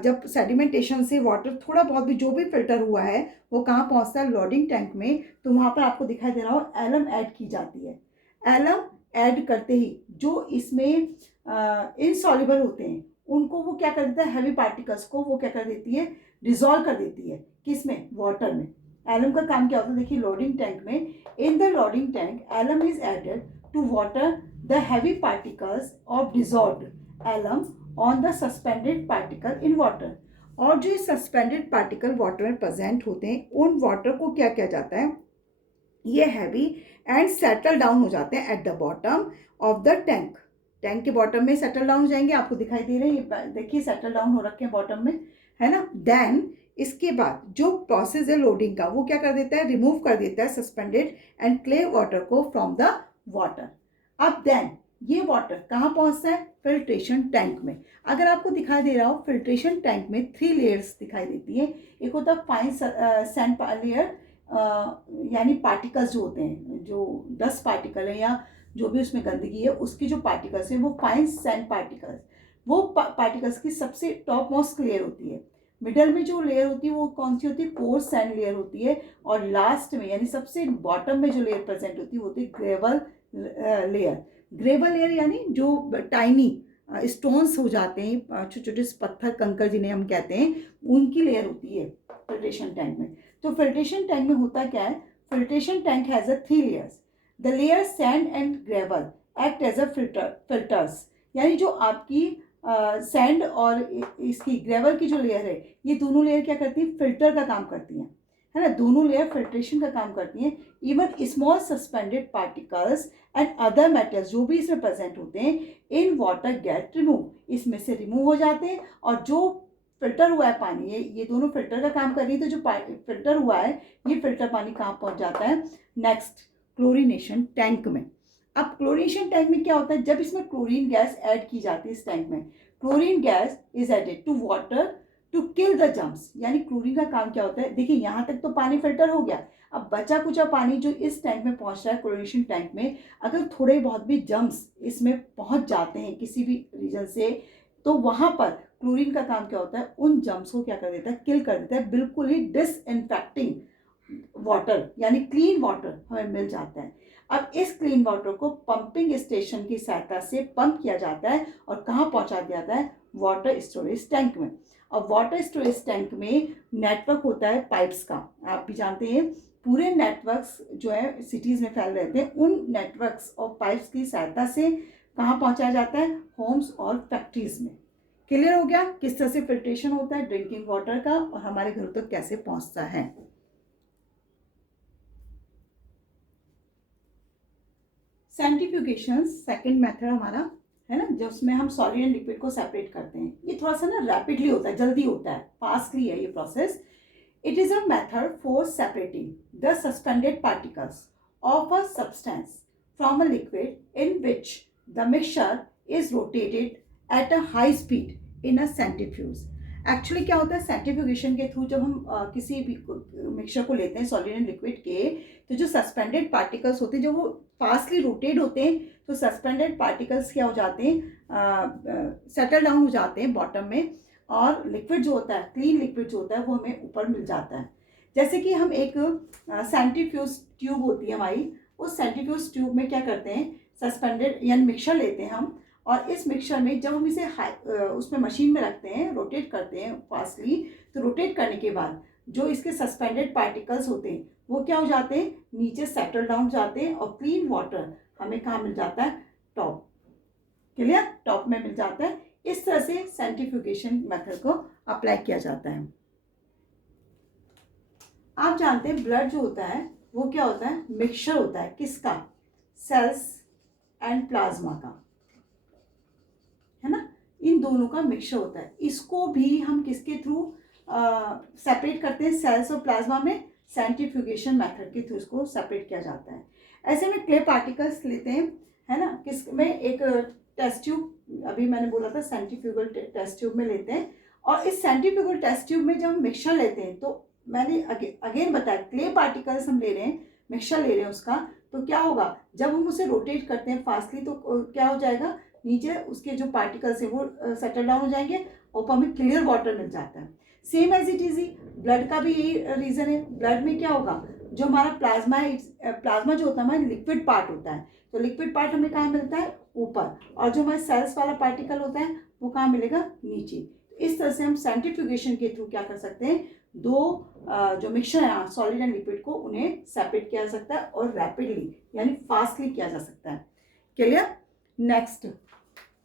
जब सेडिमेंटेशन से वाटर थोड़ा बहुत भी जो भी फिल्टर हुआ है वो कहाँ पहुँचता है, लोडिंग टैंक में। तो वहाँ पर आपको दिखाई दे रहा हो एलम ऐड की जाती है। एलम ऐड करते ही जो इसमें इनसॉल्युबल होते हैं उनको वो क्या कर देता है, हैवी पार्टिकल्स को वो क्या कर देती है, डिजोल्व कर देती है। किसमें? वाटर में। एलम का काम क्या होता है, देखिए लोडिंग टैंक में, in the loading tank alum is added to water the heavy particles of dissolved alum on the suspended particle in water. और जो सस्पेंडेड पार्टिकल वाटर में प्रेजेंट होते हैं उन वाटर को क्या किया जाता है, ये हैवी एंड सेटल डाउन हो जाते हैं at the bottom of the tank. Tank के बॉटम में सेटल डाउन हो जाएंगे, आपको दिखाई दे रहे हैं, देखिए सेटल डाउन हो रखे हैं बॉटम में, है ना। देन इसके बाद जो प्रोसेस है लोडिंग का वो क्या कर देता है, रिमूव कर देता है सस्पेंडेड एंड क्ले वाटर को फ्रॉम द वाटर। अब देन ये वाटर कहाँ पहुँचता है, फिल्ट्रेशन टैंक में। अगर आपको दिखाई दे रहा हो फिल्ट्रेशन टैंक में 3 लेयर्स दिखाई देती है। एक होता है फाइन सैंड लेयर, यानी पार्टिकल्स जो होते हैं, जो डस्ट पार्टिकल है या जो भी उसमें गंदगी है उसकी जो पार्टिकल्स हैं वो फाइन सैंड पार्टिकल्स, वो पार्टिकल्स की सबसे टॉप मोस्ट लेयर होती है। मिडल में जो लेयर होती है वो कौन सी होती है, कोर्स सैंड लेयर होती है। और लास्ट में यानी सबसे बॉटम में जो लेयर प्रेजेंट होती है वो होती है ग्रेवल लेयर। ग्रेवल लेयर यानी जो टाइनी स्टोन्स हो जाते हैं, छोटे छोटे पत्थर कंकर जिन्हें हम कहते हैं, उनकी लेयर होती है फिल्ट्रेशन टैंक में। तो फिल्ट्रेशन टैंक में होता क्या है, filtration tank has a 3 layers. The layer sand and gravel act as a filters, यानी जो आपकी सैंड और इसकी ग्रेवल की जो लेयर है, ये दोनों लेयर क्या करती है, फिल्टर का काम करती हैं, है ना। दोनों लेयर फिल्ट्रेशन का काम करती हैं। Even small suspended particles and other metals जो भी इसमें प्रेजेंट होते हैं इन वाटर गेट रिमूव, इसमें से रिमूव हो जाते हैं। और जो फिल्टर हुआ है पानी, ये दोनों फिल्टर का काम कर रही है। तो जो फिल्टर हुआ है ये फिल्टर पानी कहाँ पहुँच जाता है, नेक्स्ट क्लोरीनेशन टैंक में। अब क्लोरीनेशन टैंक में क्या होता है, जब इसमें क्लोरीन गैस ऐड की जाती है इस टैंक में, chlorine gas is added to water to kill the germs. यानी क्लोरीन का काम क्या होता है, देखिए यहाँ तक तो पानी फिल्टर हो गया, अब बचा कुचा पानी जो इस टैंक में पहुँच रहा है क्लोरीनेशन टैंक में, अगर थोड़े बहुत भी जम्स इसमें पहुँच जाते हैं किसी भी रीजन से, तो वहाँ पर क्लोरीन का काम क्या होता है, उन जम्स को क्या कर देता है, किल कर देता है। बिल्कुल ही डिसइंफेक्टिंग वाटर यानी क्लीन वाटर हमें मिल जाता है। अब इस क्लीन वाटर को पंपिंग स्टेशन की सहायता से पंप किया जाता है और कहाँ पहुँचा दिया जाता है, वाटर स्टोरेज टैंक में। और वाटर स्टोरेज टैंक में नेटवर्क होता है पाइप्स का, आप भी जानते हैं। पूरे नेटवर्क्स जो है सिटीज़ में फैल रहते हैं, उन नेटवर्क्स और पाइप्स की सहायता से कहाँ पहुँचाया जाता है, होम्स और फैक्ट्रीज में। क्लियर हो गया किस तरह से फिल्ट्रेशन होता है ड्रिंकिंग वाटर का और हमारे घर तक कैसे पहुँचता है। सेंट्रीफ्यूगेशन सेकंड मेथड हमारा है ना, जो उसमें हम सॉलिड एंड लिक्विड को सेपरेट करते हैं। ये थोड़ा सा ना रैपिडली होता है, जल्दी होता है, फास्टली है ये process. It is a method for separating the suspended particles of a substance from a liquid in which the mixture is rotated at a high speed in a centrifuge. Actually क्या होता है, centrifugation के through जब हम किसी भी mixture को लेते हैं सॉलिड एंड लिक्विड के, तो जो सस्पेंडेड पार्टिकल्स होते हैं जब वो फास्टली रोटेट होते हैं तो सस्पेंडेड पार्टिकल्स क्या हो जाते हैं, सेटल डाउन हो जाते हैं बॉटम में, और लिक्विड जो होता है, क्लीन लिक्विड जो होता है वो हमें ऊपर मिल जाता है। जैसे कि हम एक सेंट्रीफ्यूज ट्यूब होती है हमारी, उस सेंट्रीफ्यूज ट्यूब में क्या करते हैं, सस्पेंडेड यानी मिक्सचर लेते हैं हम, और इस मिक्सचर में जब हम इसे उसमें मशीन में रखते हैं, रोटेट करते हैं फास्टली, तो रोटेट करने के बाद जो इसके सस्पेंडेड पार्टिकल्स होते हैं वो क्या हो जाते हैं, नीचे सेटल डाउन जाते हैं, और क्लीन वाटर हमें कहाँ मिल जाता है, टॉप। क्लियर, टॉप में मिल जाता है। इस तरह से सेंट्रीफ्यूगेशन मेथड को अप्लाई किया जाता है। आप जानते हैं ब्लड जो होता है वो क्या होता है, मिक्सचर होता है, किसका, सेल्स एंड प्लाज्मा का, है ना, इन दोनों का मिक्सचर होता है। इसको भी हम किसके थ्रू सेपरेट करते हैं, सेल्स और प्लाज्मा में, सेंट्रीफ्यूगेशन मेथड के थ्रू इसको सेपरेट किया जाता है। ऐसे में क्ले पार्टिकल्स लेते हैं, है ना, किस में एक टेस्ट ट्यूब, अभी मैंने बोला था सेंट्रीफ्यूगल टेस्ट ट्यूब में लेते हैं। और इस सेंट्रीफ्यूगल टेस्ट ट्यूब में जब हम मिक्सचर लेते हैं, तो मैंने अगेन बताया क्ले पार्टिकल्स हम ले रहे हैं, मिक्सचर ले रहे हैं उसका, तो क्या होगा जब हम उसे रोटेट करते हैं फास्टली, तो क्या हो जाएगा, नीचे उसके जो पार्टिकल्स हैं वो सेटल डाउन हो जाएंगे, ऊपर हमें क्लियर वाटर मिल जाता है। सेम एज इट इज ही ब्लड का भी यही रीज़न है। ब्लड में क्या होगा, जो हमारा प्लाज्मा है, प्लाज्मा जो होता है हमारा लिक्विड पार्ट होता है, तो लिक्विड पार्ट हमें कहाँ मिलता है, ऊपर, और जो हमारे सेल्स वाला पार्टिकल होता है वो कहाँ मिलेगा, नीचे। इस तरह से हम सेंट्रीफ्यूगेशन के थ्रू क्या कर सकते हैं, दो जो मिक्सचर है सॉलिड एंड लिक्विड को, उन्हें सेपरेट किया जा सकता है और रैपिडली यानी फास्टली किया जा सकता है। क्लियर। नेक्स्ट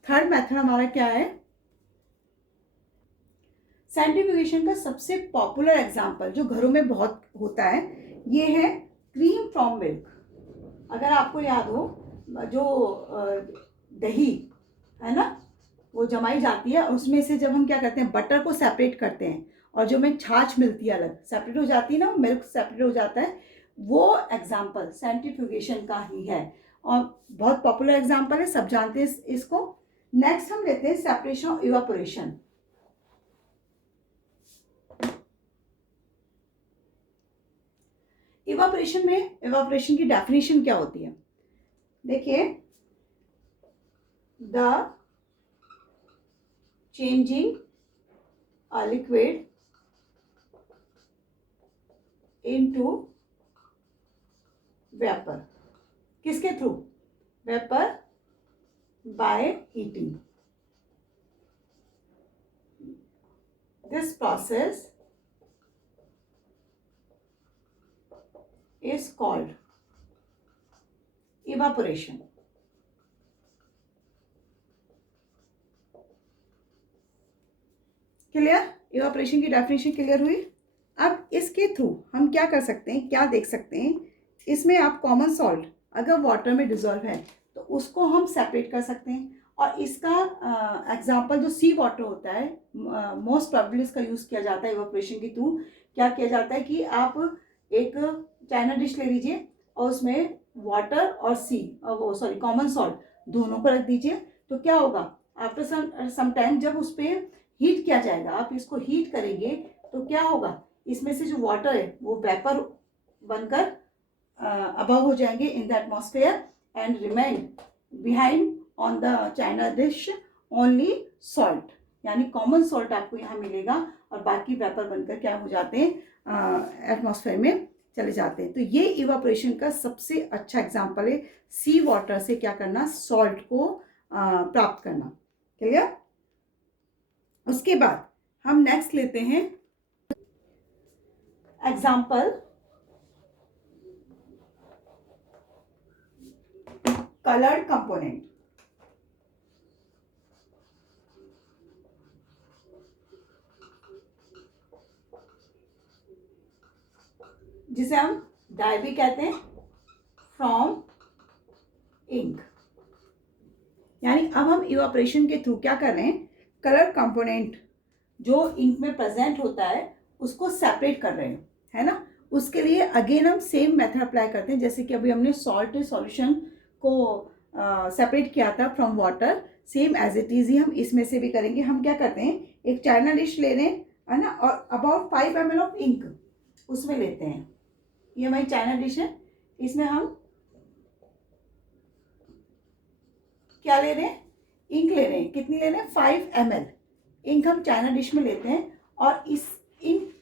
थर्ड मेथड हमारा क्या है, सेंट्रीफ्यूगेशन का सबसे पॉपुलर एग्जांपल जो घरों में बहुत होता है, ये है क्रीम फ्रॉम मिल्क। अगर आपको याद हो, जो दही है ना, वो जमाई जाती है, और उसमें से जब हम क्या करते हैं, बटर को सेपरेट करते हैं, और जो हमें छाछ मिलती है अलग सेपरेट हो जाती है ना, मिल्क सेपरेट हो जाता है, वो एग्जाम्पल सेंट्रीफ्यूगेशन का ही है, और बहुत पॉपुलर एग्जाम्पल है, सब जानते हैं इसको। नेक्स्ट हम लेते हैं सेपरेशन इवापोरेशन। इवापोरेशन में, इवापोरेशन की डेफिनेशन क्या होती है, देखिए, the changing a liquid into vapor, किसके through, vapour by heating. This process is called evaporation. Clear, evaporation की डेफिनेशन क्लियर हुई। अब इसके थ्रू हम क्या कर सकते हैं, क्या देख सकते हैं, इसमें आप कॉमन सॉल्ट अगर वाटर में डिजोल्व है तो उसको हम सेपरेट कर सकते हैं, और इसका एग्जांपल जो सी वाटर होता है, मोस्ट प्रोबेबली इसका यूज़ किया जाता है इवापोरेशन के थ्रू। क्या किया जाता है कि आप एक चाइना डिश ले लीजिए और उसमें वाटर और सी, वो सॉरी कॉमन सॉल्ट दोनों को रख दीजिए, तो क्या होगा, आफ्टर सम टाइम जब उस पर हीट किया जाएगा, आप इसको हीट करेंगे तो क्या होगा, इसमें से जो वाटर है वो वेपर बनकर अबव हो जाएंगे in the atmosphere, and remain behind on the China dish only salt, यानी कॉमन सॉल्ट आपको यहाँ मिलेगा, और बाकी वेपर बनकर क्या हो जाते हैं, एटमॉस्फेयर में चले जाते हैं। तो ये इवापोरेशन का सबसे अच्छा एग्जाम्पल है, सी वाटर से क्या करना, सॉल्ट को प्राप्त करना। क्लियर। उसके बाद हम नेक्स्ट लेते हैं एग्जाम्पल कलर्ड कंपोनेंट। जिसे हम डाई भी कहते हैं, फ्रॉम इंक, यानी अब हम इवापोरेशन के थ्रू क्या कर रहे हैं, कलर कंपोनेंट जो इंक में प्रेजेंट होता है उसको सेपरेट कर रहे हैं, है ना। उसके लिए अगेन हम सेम मेथड अप्लाई करते हैं, जैसे कि अभी हमने सॉल्ट सॉल्यूशन को सेपरेट किया था from water, same as it is ही हम इसमें से भी करेंगे। हम क्या करते हैं, एक चाइना डिश ले रहे हैं, है ना, और अबाउट 5 ml ऑफ इंक उसमें लेते हैं, ये हमारी चाइना डिश है, इसमें हम क्या ले रहे हैं, इंक ले रहे हैं, कितनी ले रहे हैं, 5 ml इंक हम चाइना डिश में लेते हैं, और इस इंक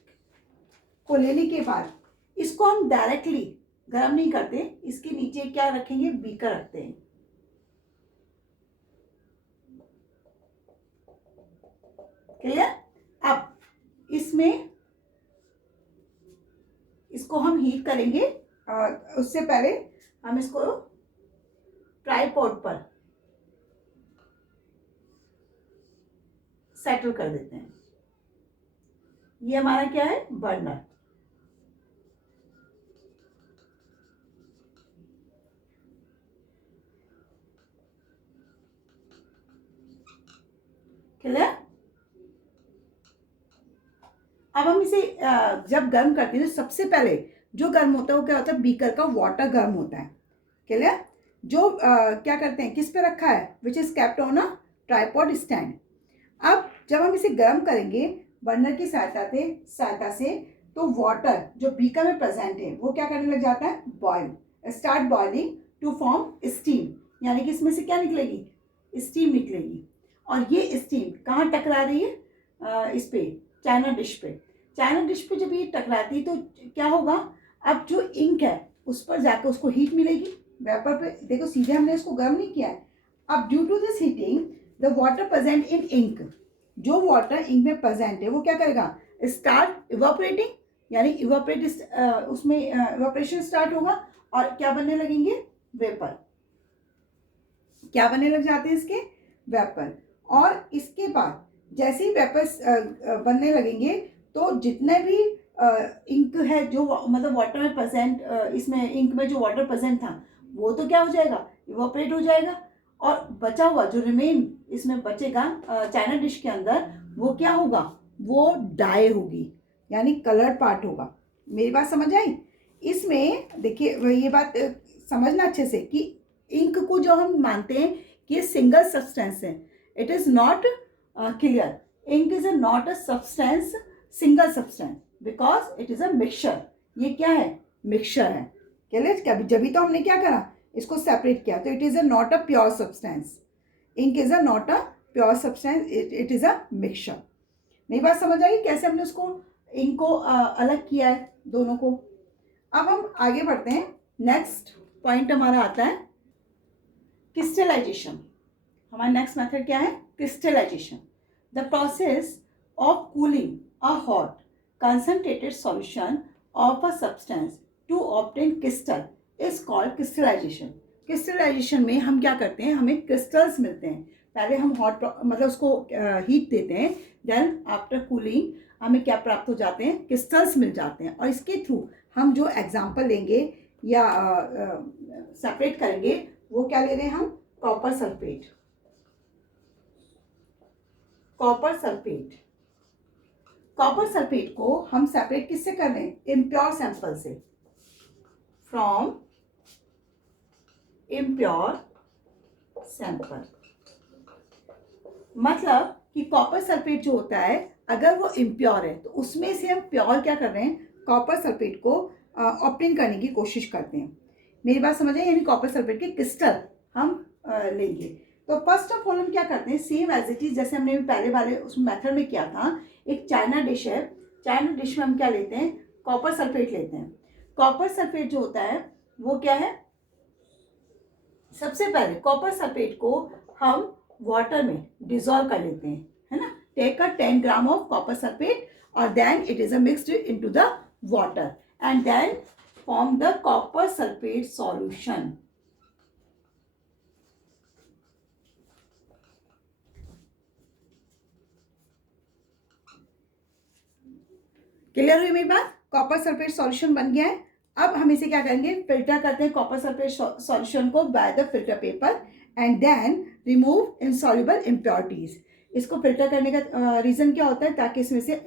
को लेने के बाद इसको हम डायरेक्टली गर्म नहीं करते, इसके नीचे क्या रखेंगे, बीकर रखते हैं। क्लियर। अब इसमें इसको हम हीट करेंगे, उससे पहले हम इसको ट्राइपॉड पर सेटल कर देते हैं। ये हमारा क्या है, बर्नर। क्लियर। अब हम इसे जब गर्म करते हैं तो सबसे पहले जो गर्म होता है वो क्या होता है, बीकर का वाटर गर्म होता है। क्लियर? जो क्या करते हैं, किस पे रखा है, which is kept on a tripod stand. अब जब हम इसे गर्म करेंगे बर्नर की सहायता से तो वाटर जो बीकर में प्रेजेंट है वो क्या करने लग जाता है, boil, start boiling to form steam, यानी कि इसमें से क्या निकलेगी, स्टीम निकलेगी। और ये स्टीम कहाँ टकरा रही है, इस पे, चाइना डिश पे। चाइना डिश पे जब ये टकराती है तो क्या होगा, अब जो इंक है उस पर जाकर उसको हीट मिलेगी, वेपर पे। देखो सीधे हमने इसको गर्म नहीं किया है। अब due to this heating the water present in ink, जो वाटर इंक में प्रेजेंट है वो क्या करेगा, स्टार्ट इवापोरेटिंग, यानी इवापोरेट, उसमें इवापोरेशन स्टार्ट होगा और क्या बनने लगेंगे, वेपर। क्या बनने लग जाते हैं इसके, वेपर। और इसके बाद जैसे ही वेपर बनने लगेंगे तो जितने भी इंक है जो मतलब वाटर में प्रेजेंट, इसमें इंक में जो वाटर प्रेजेंट था वो तो क्या हो जाएगा, इवापोरेट हो जाएगा। और बचा हुआ जो रिमेन इसमें बचेगा चाइना डिश के अंदर, वो क्या होगा, वो डाई होगी, यानी कलर्ड पार्ट होगा। मेरी बात समझ आई? इसमें देखिए ये बात समझना अच्छे से कि इंक को जो हम मानते हैं कि ये सिंगल सब्सटेंस है, it is not clear, ink is not a substance, single substance, because it is a mixture. ये क्या है, मिक्सचर है। क्लियर? जब तो हमने क्या करा, इसको सेपरेट किया, तो it is a not a pure substance, ink is a not a pure substance, it is a mixture. मेरी बात समझ आई कैसे हमने उसको, इंक को अलग किया है दोनों को। अब हम आगे बढ़ते हैं, नेक्स्ट पॉइंट हमारा आता है क्रिस्टलाइजेशन। हमारा नेक्स्ट मेथड क्या है, crystallization, the process of cooling a hot concentrated solution of a substance to obtain crystal is called crystallization. Crystallization में हम क्या करते हैं, हमें क्रिस्टल्स मिलते हैं। पहले हम हॉट मतलब उसको हीट देते हैं, देन आफ्टर कूलिंग हमें क्या प्राप्त हो जाते हैं, क्रिस्टल्स मिल जाते हैं। और इसके थ्रू हम जो एग्जाम्पल लेंगे या सेपरेट करेंगे वो क्या ले रहे हैं हम, copper sulphate. Copper sulphate, copper sulphate को हम सेपरेट किससे कर रहे हैं, इम्प्योर सैंपल से, फ्रॉम इम्प्योर सैंपल। मतलब कि कॉपर सल्फेट जो होता है अगर वो इम्प्योर है तो उसमें से हम प्योर क्या कर रहे हैं, कॉपर सल्फेट को ऑब्टेन करने की कोशिश करते हैं। मेरी बात समझ आई? यानी कॉपर सल्फेट के क्रिस्टल हम लेंगे। तो फर्स्ट ऑफ ऑल हम क्या करते हैं, सेम एज इट इज जैसे हमने पहले वाले उस मेथड में किया था। एक चाइना डिश है, चाइना डिश में हम क्या लेते हैं, कॉपर सल्फेट लेते हैं। कॉपर सल्फेट जो होता है वो क्या है, सबसे पहले कॉपर सल्फेट को हम वाटर में डिजोल्व कर लेते हैं, है ना। Take a 10 gram of copper sulphate और then it is a mixed into the water and then form the copper sulphate solution. Clear हुई मेरी बात? कॉपर सल्फेट सॉल्यूशन बन गया है। अब हम इसे क्या करेंगे, फिल्टर करते हैं कॉपर सल्फेट सॉल्यूशन को by the filter paper and then remove insoluble impurities. इसको फिल्टर करने का रीज़न क्या होता है, ताकि इसमें से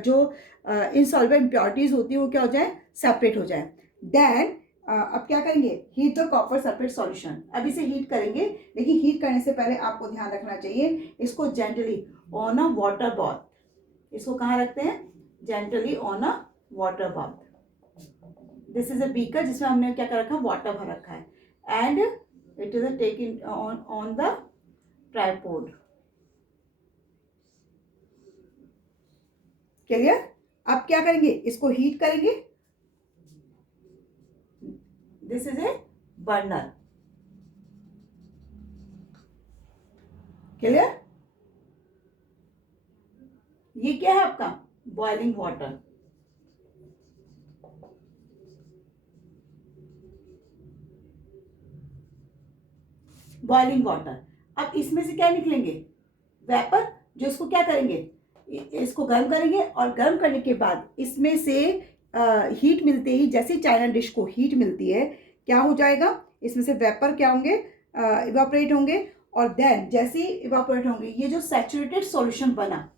जो इनसॉल्युबल इम्प्योरिटीज होती है वो क्या हो जाए, सेपरेट हो जाए। देन अब क्या करेंगे, heat the copper sulphate solution. अब इसे हीट करेंगे, लेकिन हीट करने से पहले आपको ध्यान रखना चाहिए इसको gently on a water bath. इसको कहाँ रखते हैं, gently on a water bath. This is a beaker जिसमें हमने क्या कर रखा है, वाटर भर रखा है and it is a take in on the tripod. Clear? अब क्या करेंगे, इसको हीट करेंगे। This is a burner. Clear? ये क्या है आपका, बॉइलिंग वाटर। Boiling water. अब इसमें से क्या निकलेंगे, वेपर, जो इसको क्या करेंगे, इसको गर्म करेंगे और गर्म करने के बाद इसमें से हीट मिलते ही, जैसे चाइना डिश को हीट मिलती है क्या हो जाएगा, इसमें से वेपर क्या होंगे, इवापोरेट होंगे। और देन जैसे ही इवापोरेट होंगे, ये जो सैचुरेटेड सॉल्यूशन बना,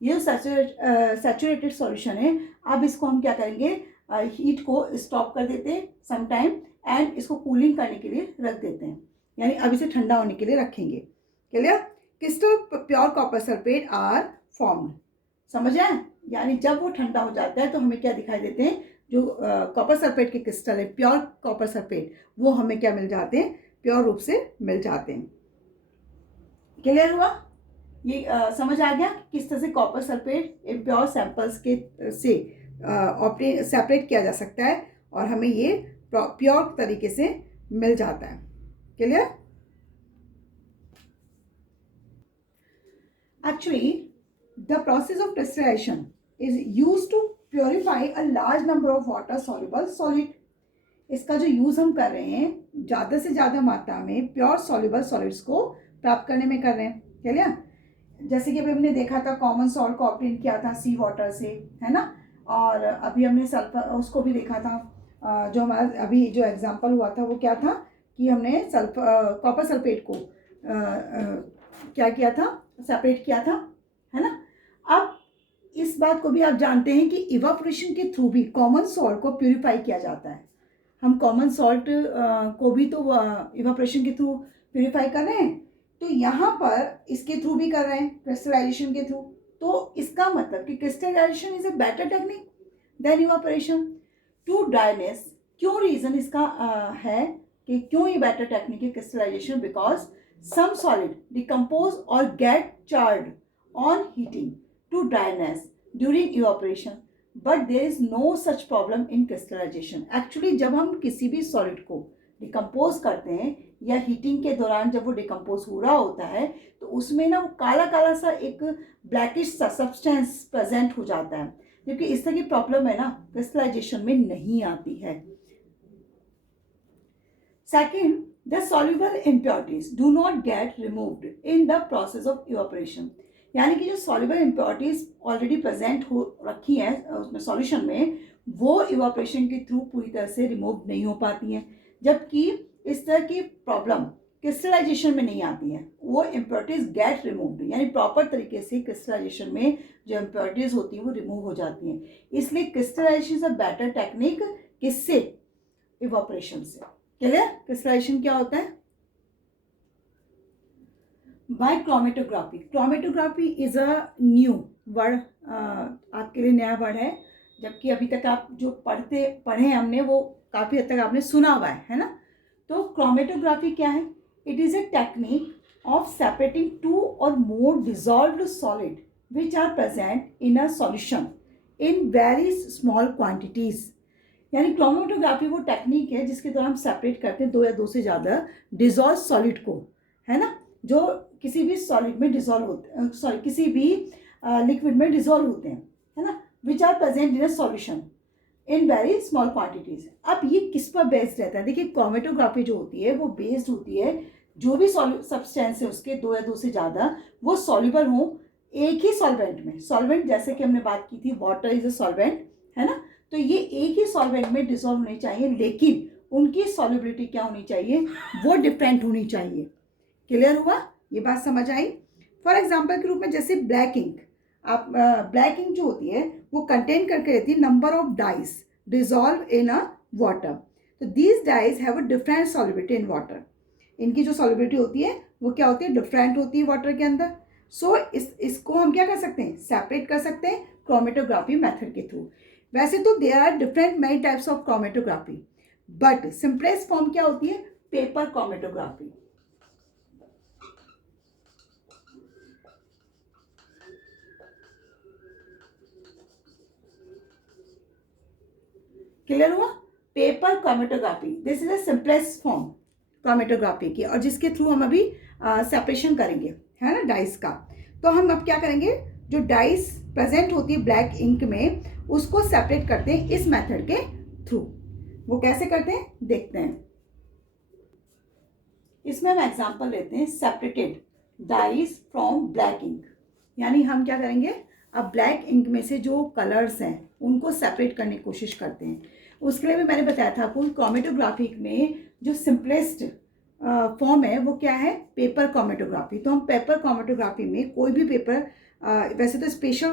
ये सैचुरेटेड सॉल्यूशन है, अब इसको हम क्या करेंगे, हीट को स्टॉप कर देते हैं सम टाइम एंड इसको कूलिंग करने के लिए रख देते हैं, यानी अब इसे ठंडा होने के लिए रखेंगे। Clear? Crystal pure copper sulphate are formed, समझ आए? यानी जब वो ठंडा हो जाता है तो हमें क्या दिखाई देते हैं, जो कॉपर सल्फेट के क्रिस्टल है, प्योर कॉपर सल्फेट, वो हमें क्या मिल जाते हैं, प्योर रूप से मिल जाते हैं। क्लियर हुआ? ये समझ आ गया किस तरह से कॉपर सल्फेट इम्प्योर सैंपल्स के से सेपरेट किया जा सकता है और हमें ये प्योर तरीके से मिल जाता है। Clear? Actually the process of crystallization is used to purify a large number of water soluble solid. इसका जो यूज़ हम कर रहे हैं ज़्यादा से ज़्यादा मात्रा में प्योर सॉल्युबल सॉलिड्स को प्राप्त करने में कर रहे हैं। क्लियर? जैसे कि अभी हमने देखा था कॉमन सॉल्ट को ऑब्टेन किया था सी वाटर से, है ना, और अभी हमने सल्फर उसको भी देखा था, जो हमारा अभी जो एग्जांपल हुआ था वो क्या था कि हमने कॉपर सल्फेट को क्या किया था, सेपरेट किया था, है ना। अब इस बात को भी आप जानते हैं कि इवापोरेशन के थ्रू भी कॉमन सॉल्ट को प्यूरिफाई किया जाता है। हम कॉमन सॉल्ट को भी तो इवापोरेशन के थ्रू प्यूरिफाई कर रहे हैं, तो यहाँ पर इसके थ्रू भी कर रहे हैं, क्रिस्टलाइजेशन के थ्रू। तो इसका मतलब कि crystallisation is a better technique than evaporation to dryness. क्यों रीज़न इसका है कि क्यों ये बेटर टेक्निक है crystallisation? Because some solid decompose or get charred on heating to dryness during evaporation, but there is no such problem in crystallisation. Actually जब हम किसी भी सॉलिड को डिकम्पोज करते हैं या हीटिंग के दौरान जब वो डिकम्पोज हो रहा होता है तो उसमें ना वो काला काला सा एक ब्लैकिश सा सब्सटेंस प्रेजेंट हो जाता है, जबकि इस तरह की प्रॉब्लम है ना क्रिस्टलाइजेशन में नहीं आती है। Second, the soluble impurities do not gate removed in the process of evaporation. यानी कि जो सॉल्युबल इम्प्योरिटीज ऑलरेडी प्रेजेंट हो रखी हैं उसमें सॉल्यूशन में, वो इवापोरेशन के थ्रू पूरी तरह से रिमूव नहीं हो पाती हैं, जबकि इस तरह की प्रॉब्लम क्रिस्टलाइजेशन में नहीं आती है। वो इम्प्योरिटीज गेट रिमूव्ड, यानी प्रॉपर तरीके से क्रिस्टलाइजेशन में जो इम्प्योरिटीज होती हैं वो रिमूव हो जाती हैं। इसलिए crystallization is a better technique, किससे? इवापोरेशन से। क्लियर? क्रिस्टलाइजेशन क्या होता है? By chromatography. Chromatography is a new word, आपके लिए नया वर्ड है, जबकि अभी तक आप जो पढ़े हमने वो काफ़ी हद तक आपने सुना हुआ है ना। तो क्रोमेटोग्राफी क्या है? It is a technique of separating two और more dissolved solid which are present in a solution in very small quantities. यानी क्रोमेटोग्राफी वो टेक्निक है जिसके द्वारा हम सेपरेट करते हैं दो या दो से ज़्यादा डिजॉल्व सॉलिड को, है ना, जो किसी भी सॉलिड में डिजॉल्व होते हैं, सॉरी किसी भी लिक्विड में डिजॉल्व होते हैं, है ना, which are present in a solution in very small quantities. अब ये किस पर बेस्ड रहता है? देखिए क्रोमेटोग्राफी जो होती है वो बेस्ड होती है जो भी सब्सटेंस है उसके दो या दो से ज़्यादा वो सॉल्युबल हो एक ही सॉल्वेंट में। सॉल्वेंट जैसे कि हमने बात की थी वाटर इज अ सॉल्वेंट, है ना, तो ये एक ही सॉल्वेंट में डिसॉल्व होने चाहिए, लेकिन उनकी सॉल्युबिलिटी क्या होनी चाहिए? वो डिफरेंट होनी चाहिए। क्लियर हुआ? ये बात समझ आई? फॉर एग्जाम्पल के रूप में जैसे ब्लैक इंक, आप ब्लैक इंक जो होती है वो कंटेन करके रहती है number of dyes dissolve in a water. तो these dyes have a different solubility in water. इनकी जो सॉल्युबिलिटी होती है वो क्या होती है? डिफरेंट होती है वाटर के अंदर। सो इसको हम क्या कर सकते हैं? सेपरेट कर सकते हैं क्रोमेटोग्राफी मेथड के थ्रू। वैसे तो there are different many types of chromatography, but simplest form क्या होती है? Paper chromatography. क्लियर हुआ? Paper chromatography, this is the simplest form chromatography की, और जिसके थ्रू हम अभी सेपरेशन करेंगे, है ना, डाइस का। तो हम अब क्या करेंगे? जो डाइस प्रेजेंट होती है ब्लैक इंक में उसको सेपरेट करते हैं इस मेथड के थ्रू। वो कैसे करते हैं देखते हैं। इसमें हम एग्जांपल लेते हैं separated dyes from black ink. यानी हम क्या करेंगे? अब ब्लैक इंक में से जो कलर्स हैं उनको सेपरेट करने की कोशिश करते हैं। उसके लिए भी मैंने बताया था आपको क्रोमेटोग्राफी में जो सिंपलेस्ट फॉर्म है वो क्या है, पेपर क्रोमेटोग्राफी। तो हम पेपर क्रोमेटोग्राफी में कोई भी पेपर, वैसे तो स्पेशल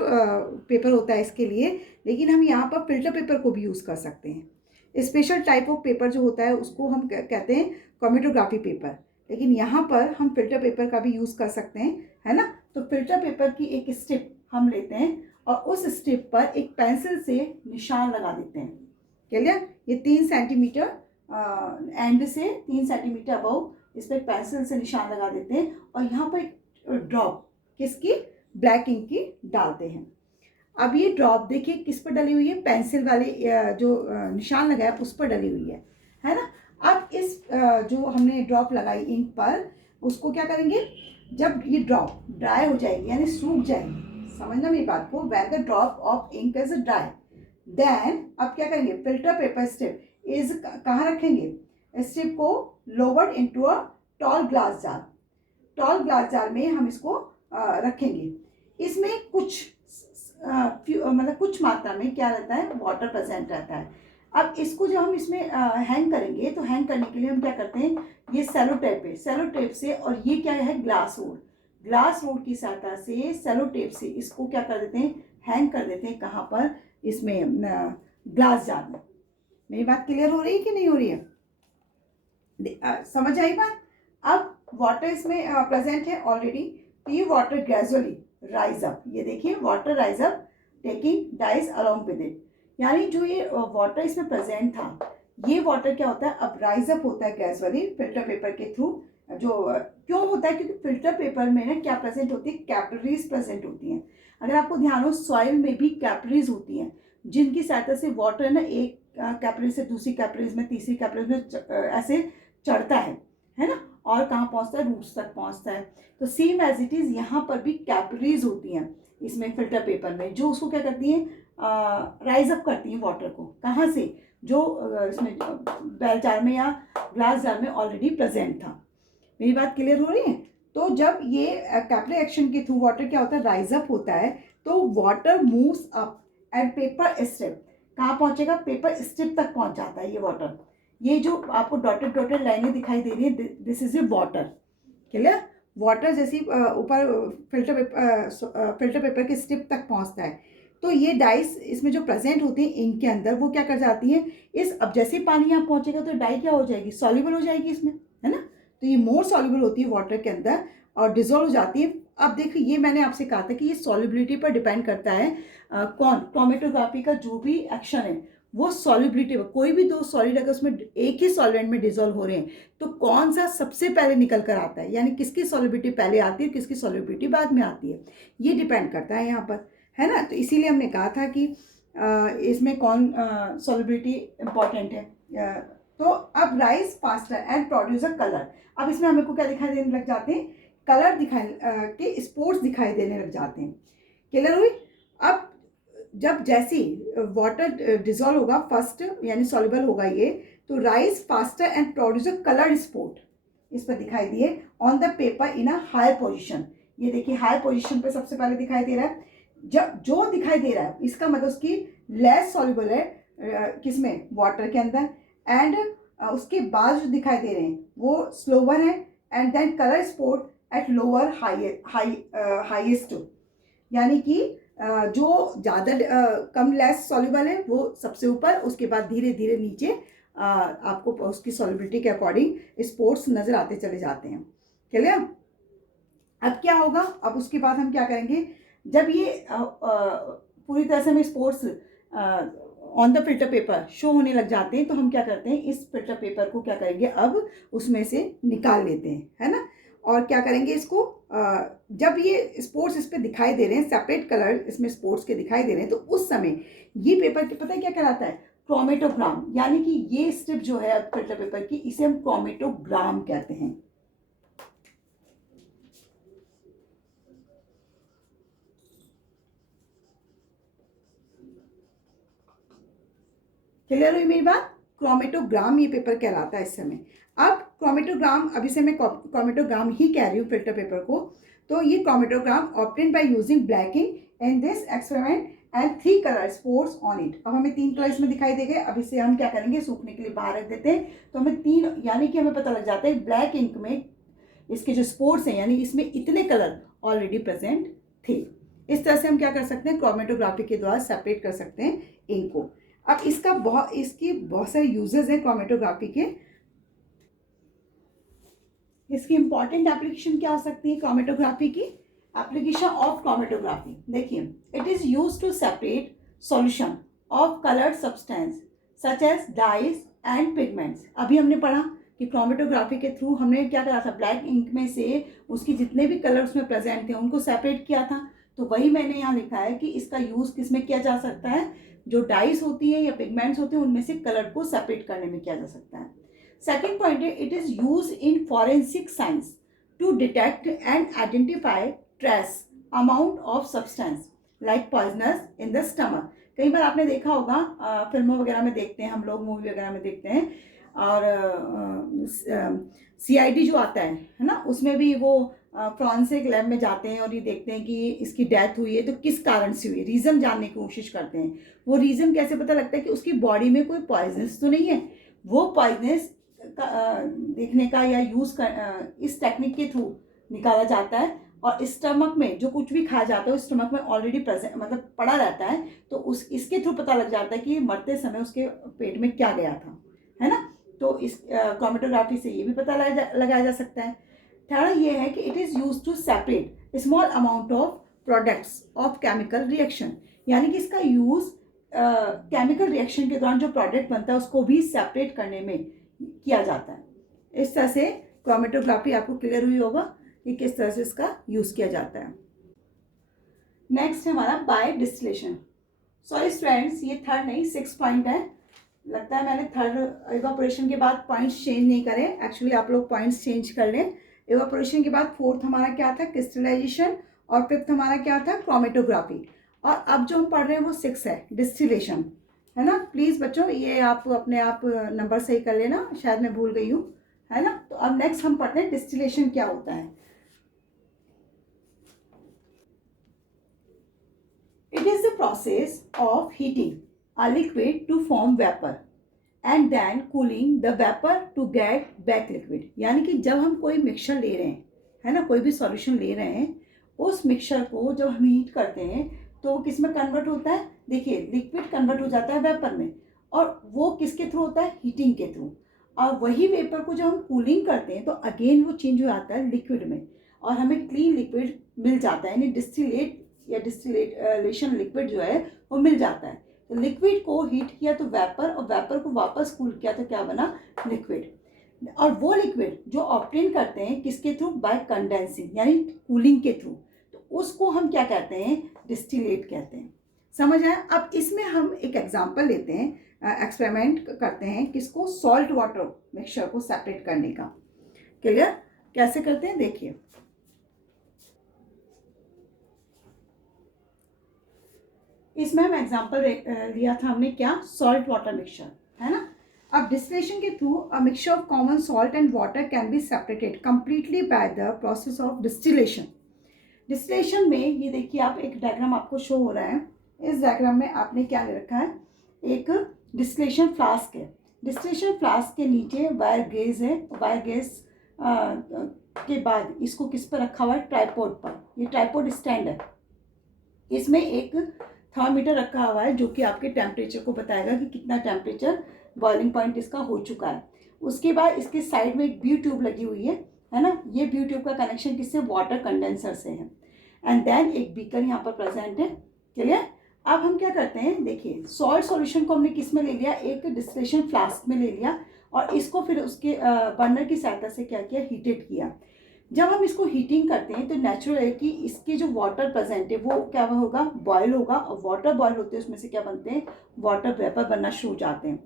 पेपर होता है इसके लिए, लेकिन हम यहाँ पर फिल्टर पेपर को भी यूज़ कर सकते हैं। स्पेशल टाइप ऑफ पेपर जो होता है उसको हम कहते हैं क्रोमेटोग्राफी पेपर, लेकिन यहाँ पर हम फिल्टर पेपर का भी यूज़ कर सकते हैं, है ना। तो फिल्टर पेपर की एक स्ट्रिप हम लेते हैं और उस स्ट्रिप पर एक पेंसिल से निशान लगा देते हैं। क्लियर? ये 3 सेंटीमीटर एंड से 3 सेंटीमीटर अबव इस पर पेंसिल से निशान लगा देते हैं और यहाँ पर एक ड्रॉप किसकी, ब्लैक इंक की डालते हैं। अब ये ड्रॉप देखिए किस पर डली हुई है, पेंसिल वाले जो निशान लगाया उस पर डली हुई है ना। अब इस जो हमने ड्रॉप लगाई इंक पर, उसको क्या करेंगे, जब ये ड्रॉप ड्राई हो जाएगी यानी सूख जाएगी, समझना मेरी बात को, when the drop of ink is dry then अब क्या करेंगे, फिल्टर पेपर स्ट्रिप इज कहाँ रखेंगे, स्ट्रिप को lowered into a tall glass jar. Tall glass jar में हम इसको रखेंगे। इसमें कुछ मतलब कुछ मात्रा में क्या रहता है, वाटर प्रेजेंट रहता है। अब इसको जब हम इसमें हैंग करेंगे तो हैंग करने के लिए हम क्या करते हैं, ये सेलो टेप है, सेलो टेप से, और ये क्या है, ग्लास वुड, ग्लास वुड की सहायता से सेलो टेप से इसको क्या कर देते हैं, हैंग कर देते हैं। कहाँ पर, इसमें ग्लास जार में। मेरी बात क्लियर हो रही है कि नहीं हो रही है, समझ आई बात। अब वाटर इसमें प्रेजेंट है ऑलरेडी, तो ये वाटर ग्रेजुअली राइज अप, ये देखिए water rise up taking dyes along with it, यानी जो ये वाटर इसमें प्रेजेंट था, ये वाटर क्या होता है, अब राइज अप होता है ग्रेजुअली फिल्टर पेपर के थ्रू। जो क्यों होता है, क्योंकि फिल्टर पेपर में ना क्या प्रेजेंट होती है, कैपिलरीज प्रेजेंट होती हैं। अगर आपको ध्यान हो, सॉइल में भी कैपिलरीज होती हैं, जिनकी सहायता से वाटर ना एक कैपिलरी से दूसरी कैपिलरीज में, तीसरी कैपिलरीज में ऐसे चढ़ता है ना, और कहाँ पहुँचता है, रूट्स तक पहुँचता है। तो सेम एज इट इज़ यहाँ पर भी कैपिलरीज होती हैं इसमें फिल्टर पेपर में, जो उसको क्या करती हैं, राइज अप करती हैं वाटर को। कहाँ से, जो इसमें बेल जार में या ग्लास जार में ऑलरेडी प्रेजेंट था। मेरी बात क्लियर हो रही है। तो जब ये कैपिलरी एक्शन के थ्रू वाटर क्या होता है, राइज अप होता है, तो water moves up and paper strip कहाँ पहुँचेगा, पेपर स्ट्रिप तक पहुँच जाता है ये वाटर। ये जो आपको डॉटेड डॉटेड लाइनें दिखाई दे रही है, this is A water. Clear? Water जैसी ऊपर फिल्टर पेपर के स्ट्रिप तक पहुंचता है, तो ये डाइस इसमें जो प्रेजेंट होती है इंक के अंदर, वो क्या कर जाती है, इस अब जैसे पानी यहाँ पहुंचेगा तो डाई क्या हो जाएगी, सॉल्युबल हो जाएगी इसमें, है ना। तो ये मोर सॉल्युबल होती है वाटर के अंदर और डिजोल्व हो जाती है। अब देखिए, ये मैंने आपसे कहा था कि ये सॉल्युबिलिटी पर डिपेंड करता है। कौन, क्रोमेटोग्राफी का जो भी एक्शन है वो सॉल्युबिलिटी पर, कोई भी दो सॉलिड अगर उसमें एक ही सॉल्वेंट में डिजोल्व हो रहे हैं तो कौन सा सबसे पहले निकल कर आता है, यानी किसकी सॉल्युबिलिटी पहले आती है, किसकी सॉल्युबिलिटी बाद में आती है, ये डिपेंड करता है यहाँ पर, है ना। तो इसीलिए हमने कहा था कि इसमें कौन सॉल्युबिलिटी इंपॉर्टेंट है। तो अब rise faster and produce a colour. अब इसमें हमें को क्या दिखाई देने लग जाते हैं, कलर दिखाई के स्पॉट्स दिखाई देने लग जाते हैं। क्लियर हुई? अब जब जैसी वाटर डिजोल्व होगा फर्स्ट, यानी सॉल्युबल होगा ये, तो rise faster and produce a coloured spot इस पर दिखाई दिए on the paper in a higher position. ये देखिए हायर पोजीशन पे सबसे पहले दिखाई दे रहा है। जब जो दिखाई दे रहा है इसका मतलब उसकी लेस सॉल्युबल है किसमें, वाटर के अंदर, एंड उसके बाद जो दिखाई दे रहे हैं वो स्लोवर है, and then colour spot at lower highest, यानी कि जो ज़्यादा कम लेस सॉल्युबल है वो सबसे ऊपर, उसके बाद धीरे धीरे नीचे आपको उसकी सॉल्युबिलिटी के अकॉर्डिंग स्पोर्ट्स नज़र आते चले जाते हैं। क्लियर? अब क्या होगा, अब उसके बाद हम क्या करेंगे, जब ये पूरी तरह से हमें sports on the filter paper show होने लग जाते हैं, तो हम क्या करते हैं, इस फिल्टर पेपर को क्या करेंगे, अब उसमें से निकाल लेते हैं, है ना। और क्या करेंगे इसको, जब ये स्पोर्ट्स इस पर दिखाई दे रहे हैं, सेपरेट कलर इसमें स्पोर्ट्स के दिखाई दे रहे हैं, तो उस समय ये पेपर के पता है क्या कहलाता है, क्रोमेटोग्राम, यानी कि ये स्ट्रिप जो है फिल्टर पेपर की, इसे हम क्रोमेटोग्राम कहते हैं। क्लियर हुई मेरी बात? क्रोमेटोग्राम ये पेपर कहलाता है इस समय। अब क्रोमेटोग्राम, अभी से मैं क्रोमेटोग्राम ही कह रही हूँ फिल्टर पेपर को, तो ये chromatogram obtain by using blacking in this experiment and 3 colour sports on it. अब हमें 3 कलर इसमें दिखाई दे गए। अब इसे हम क्या करेंगे, सूखने के लिए बाहर रख देते हैं। तो हमें 3 यानी कि हमें पता लग जाता है ब्लैक इंक में इसके जो स्पोर्ट्स हैं यानी इसमें इतने कलर ऑलरेडी प्रेजेंट थे। इस तरह से हम क्या कर सकते हैं, क्रोमेटोग्राफी के द्वारा सेपरेट कर सकते हैं इंक को। अब इसकी बहुत सारे यूजेस हैं क्रोमेटोग्राफी के। इसकी इंपॉर्टेंट एप्लीकेशन क्या हो सकती है क्रोमेटोग्राफी की? एप्लीकेशन ऑफ क्रोमेटोग्राफी देखिए, it is use to separate solution of coloured substance such as dyes and pigments. अभी हमने पढ़ा कि क्रोमेटोग्राफी के थ्रू हमने क्या करा था, ब्लैक इंक में से उसकी जितने भी कलर उसमें प्रेजेंट थे उनको सेपरेट किया था। तो वही मैंने यहाँ लिखा है कि इसका यूज किस में किया जा सकता है, जो डाइज होती है या पिगमेंट्स होते हैं उनमें से कलर को सेपरेट करने में किया जा सकता है। सेकेंड पॉइंट है, it is use in forensic science to detect and identify trace amount of substance like poisonous in the stomach. कई बार आपने देखा होगा, फिल्मों वगैरह में देखते हैं हम लोग, मूवी वगैरह में देखते हैं, और CID जो आता है ना, उसमें भी वो फॉरेंसिक लैब में जाते हैं और ये देखते हैं कि इसकी डेथ हुई है तो किस कारण से हुई, रीज़न जानने की कोशिश करते हैं। वो रीज़न कैसे पता लगता है कि उसकी बॉडी में कोई पॉइजनस तो नहीं है। वो पॉइजनस देखने का या यूज़ कर इस टेक्निक के थ्रू निकाला जाता है। और स्टमक में जो कुछ भी खाया जाता है उस स्टमक में ऑलरेडी प्रेजेंट मतलब पड़ा रहता है, तो इसके थ्रू पता लग जाता है कि मरते समय उसके पेट में क्या गया था, है ना। तो इस क्रोमेटोग्राफी से ये भी पता लगाया जा सकता है। थर्ड ये है कि it is use to separate small amount of products of chemical reaction, यानी कि इसका यूज़ केमिकल रिएक्शन के दौरान जो प्रोडक्ट बनता है उसको भी सेपरेट करने में किया जाता है। इस तरह से क्रोमेटोग्राफी आपको क्लियर हुई होगा कि किस तरह से इसका यूज़ किया जाता है। नेक्स्ट है हमारा बाय डिस्टिलेशन। सॉरी स्टूडेंट्स, ये थर्ड नहीं 6 पॉइंट है। लगता है मैंने थर्ड इवापोरेशन के बाद पॉइंट्स चेंज नहीं करे, एक्चुअली आप लोग पॉइंट्स चेंज कर लें। इवापोरेशन के बाद फोर्थ हमारा क्या था, क्रिस्टलाइजेशन, और फिफ्थ हमारा क्या था, क्रोमेटोग्राफी। और अब जो हम पढ़ रहे हैं वो 6 है, डिस्टिलेशन, है ना। प्लीज़ बच्चों ये आप अपने आप नंबर सही कर लेना, शायद मैं भूल गई हूँ, है ना। तो अब नेक्स्ट हम पढ़ते हैं डिस्टिलेशन क्या होता है। It is the process of heating a liquid to form vapor and then cooling the vapor to get back liquid। यानी कि जब हम कोई मिक्सचर ले रहे हैं, है ना, कोई भी सॉल्यूशन ले रहे हैं, उस मिक्सचर को जब हम हीट करते हैं तो किस में कन्वर्ट होता है, देखिए लिक्विड कन्वर्ट हो जाता है वेपर में, और वो किसके थ्रू होता है, हीटिंग के थ्रू। और वही वेपर को जब हम कूलिंग करते हैं तो अगेन वो चेंज हो जाता है लिक्विड में, और हमें क्लीन लिक्विड मिल जाता है, यानी डिस्टिलेट या डिस्टिलेशन लिक्विड जो है वो मिल जाता है। तो लिक्विड को हीट किया तो वेपर, और वेपर को वापस कूल किया तो क्या बना, लिक्विड। और वो लिक्विड जो ऑब्टेन करते हैं किसके थ्रू, बाय कंडेंसिंग यानी कूलिंग के थ्रू, तो उसको हम क्या कहते हैं, डिस्टिलेट कहते हैं। समझ आया। अब इसमें हम एक एग्जांपल लेते हैं, एक्सपेरिमेंट करते हैं किसको, सॉल्ट वाटर मिक्सचर को सेपरेट करने का। क्लियर, कैसे करते हैं देखिए। इसमें हम एग्जांपल लिया था हमने क्या, सॉल्ट वाटर मिक्सचर, है ना। अब डिस्टिलेशन के through a mixture of common salt and water can be separated completely by the process of distillation. Distillation में ये देखिए, आप एक डायग्राम आपको शो हो रहा है। इस डायग्राम में आपने क्या ले रखा है, एक डिस्टिलेशन फ्लास्क है। डिस्टिलेशन फ्लास्क के नीचे वायर गेज है, वायर गेज के बाद इसको किस पर रखा हुआ है, ट्राइपॉड पर। ये ट्राइपॉड स्टैंड है, इसमें एक थर्मामीटर रखा हुआ है जो कि आपके टेम्परेचर को बताएगा कि कितना टेम्परेचर बॉइलिंग पॉइंट इसका हो चुका है। उसके बाद इसके साइड में एक व्यू ट्यूब लगी हुई है ना। ये व्यू ट्यूब का कनेक्शन किससे, वाटर कंडेंसर से है। एंड देन एक बीकर यहाँ पर प्रेजेंट है। क्लियर। अब हम क्या करते हैं, देखिए सॉल्ट सॉल्यूशन को हमने किस में ले लिया, एक डिस्टिलेशन फ्लास्क में ले लिया, और इसको फिर उसके बर्नर की सहायता से क्या किया, हीटेड किया। जब हम इसको हीटिंग करते हैं तो नेचुरल है कि इसके जो वाटर प्रेजेंट है वो क्या होगा, बॉयल होगा, और वाटर बॉयल होते हैं उसमें से क्या बनते हैं, वाटर वेपर बनना शुरू हो जाते हैं।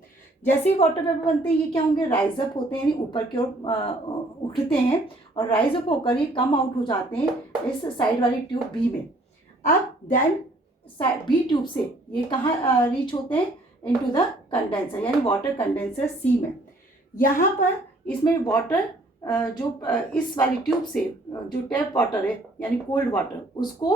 जैसे ही वाटर वेपर बनते हैं ये क्या होंगे, राइज अप होते हैं, यानी ऊपर की ओर उठते हैं, और राइज अप होकर ये कम आउट हो जाते हैं इस साइड वाली ट्यूब बी में। अब देन बी ट्यूब से ये कहाँ रीच होते हैं, इनटू द कंडेंसर यानी वाटर कंडेंसर सी में। यहाँ पर इसमें वाटर जो इस वाली ट्यूब से जो टैप वाटर है यानी कोल्ड वाटर, उसको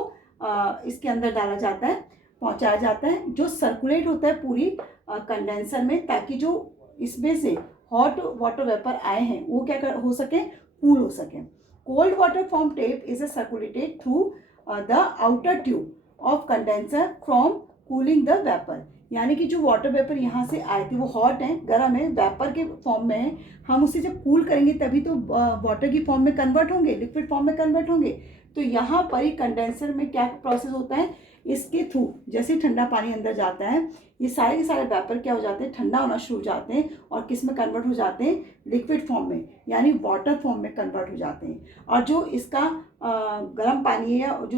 इसके अंदर डाला जाता है, पहुंचाया जाता है, जो सर्कुलेट होता है पूरी कंडेंसर में, ताकि जो इसमें से हॉट वाटर वेपर आए हैं वो क्या हो सके, कूल हो सके। Cold water from tape is circulated through the outer tube of condenser from cooling the vapour. यानी कि जो वाटर वेपर यहाँ से आए थे वो हॉट हैं, गर्म है, वेपर के फॉर्म में है, हम उसे जब कूल करेंगे तभी तो वाटर की फॉर्म में कन्वर्ट होंगे, लिक्विड फॉर्म में कन्वर्ट होंगे। तो यहाँ पर ही कंडेंसर में क्या प्रोसेस होता है, इसके थ्रू जैसे ठंडा पानी अंदर जाता है, ये सारे के सारे वेपर क्या हो जाते हैं, ठंडा होना शुरू हो जाते हैं और किस में कन्वर्ट हो जाते हैं, लिक्विड फॉर्म में, यानी वाटर फॉर्म में कन्वर्ट हो जाते हैं। और जो इसका गर्म पानी है जो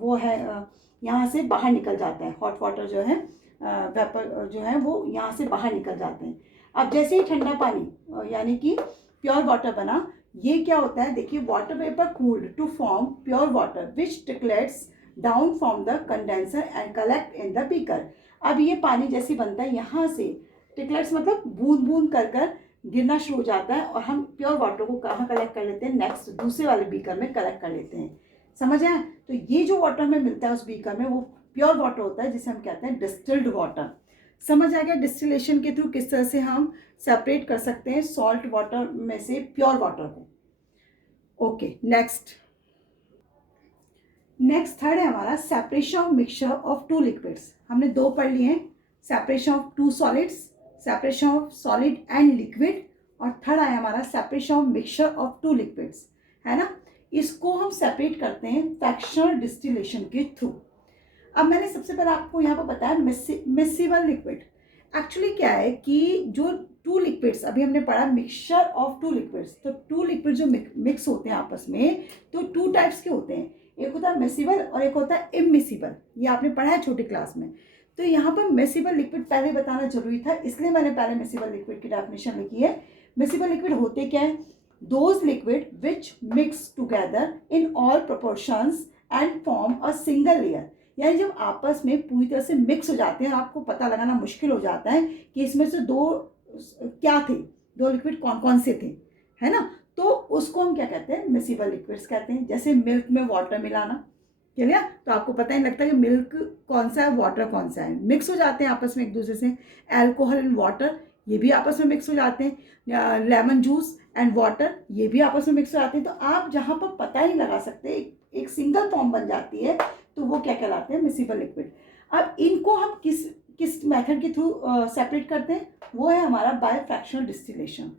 वो है यहाँ से बाहर निकल जाता है, हॉट वाटर जो है वेपर जो है वो यहाँ से बाहर निकल जाते हैं। अब जैसे ही ठंडा पानी यानी कि प्योर वाटर बना, ये क्या होता है, देखिए water vapour cooled to form pure water which trickles down from the condenser and collect in the beaker. अब ये पानी जैसे बनता है, यहाँ से टिकलेट्स मतलब बूंद बूंद कर कर गिरना शुरू हो जाता है और हम प्योर वाटर को कहाँ कलेक्ट कर लेते हैं, नेक्स्ट दूसरे वाले बीकर में कलेक्ट कर लेते हैं। समझ आए? तो ये जो वाटर हमें मिलता है उस बीकर में वो प्योर वाटर होता है, जिसे हम कहते हैं डिस्टिल्ड वाटर। समझ आ गया डिस्टिलेशन के थ्रू किस तरह से हम सेपरेट कर सकते हैं सॉल्ट वाटर में से प्योर वाटर को। ओके, नेक्स्ट थर्ड है हमारा separation of mixture of two liquids. हमने दो पढ़ लिए हैं, separation of two solids, separation of solid and liquid, और थर्ड आया हमारा separation of mixture of two liquids, है ना। इसको हम सेपरेट करते हैं फ्रैक्शनल डिस्टिलेशन के थ्रू। अब मैंने सबसे पहले आपको यहाँ पर बताया मिक्सिबल लिक्विड। एक्चुअली क्या है कि जो टू लिक्विड्स अभी हमने पढ़ा मिक्सचर ऑफ टू लिक्विड्स, तो टू लिक्विड जो मिक्स होते हैं आपस में, तो टू टाइप्स के होते हैं, एक होता है मिक्सिबल और एक होता है इमिक्सिबल। ये आपने पढ़ा है छोटी क्लास में। तो यहाँ पर मिक्सिबल लिक्विड पहले बताना जरूरी था, इसलिए मैंने पहले मिक्सिबल लिक्विड की डेफिनेशन लिखी है। मिक्सिबल लिक्विड होते क्या है, those liquid which mix together in all proportions and form a single layer. यानी जब आपस में पूरी तरह से मिक्स हो जाते हैं और आपको पता लगाना मुश्किल हो जाता है कि इसमें से दो क्या थे, दो लिक्विड कौन कौन से थे, है ना, तो उसको हम क्या कहते हैं, मिक्सिबल लिक्विड्स कहते हैं। जैसे मिल्क में वाटर मिलाना, चलिए, तो आपको पता ही लगता है कि मिल्क कौन सा है, वाटर कौन सा है, मिक्स हो जाते हैं आपस में एक दूसरे से। एल्कोहल एंड वाटर, ये भी आपस में मिक्स हो जाते हैं। लेमन जूस एंड वाटर, ये भी आपस में मिक्स हो जाते हैं। तो आप जहाँ पर पता ही नहीं लगा सकते, एक सिंगल फॉर्म बन जाती है, तो वो क्या कहलाते हैं, मिक्सिबल लिक्विड। अब इनको हम किस मेथड के थ्रू सेपरेट करते हैं, वो है हमारा by fractional distillation.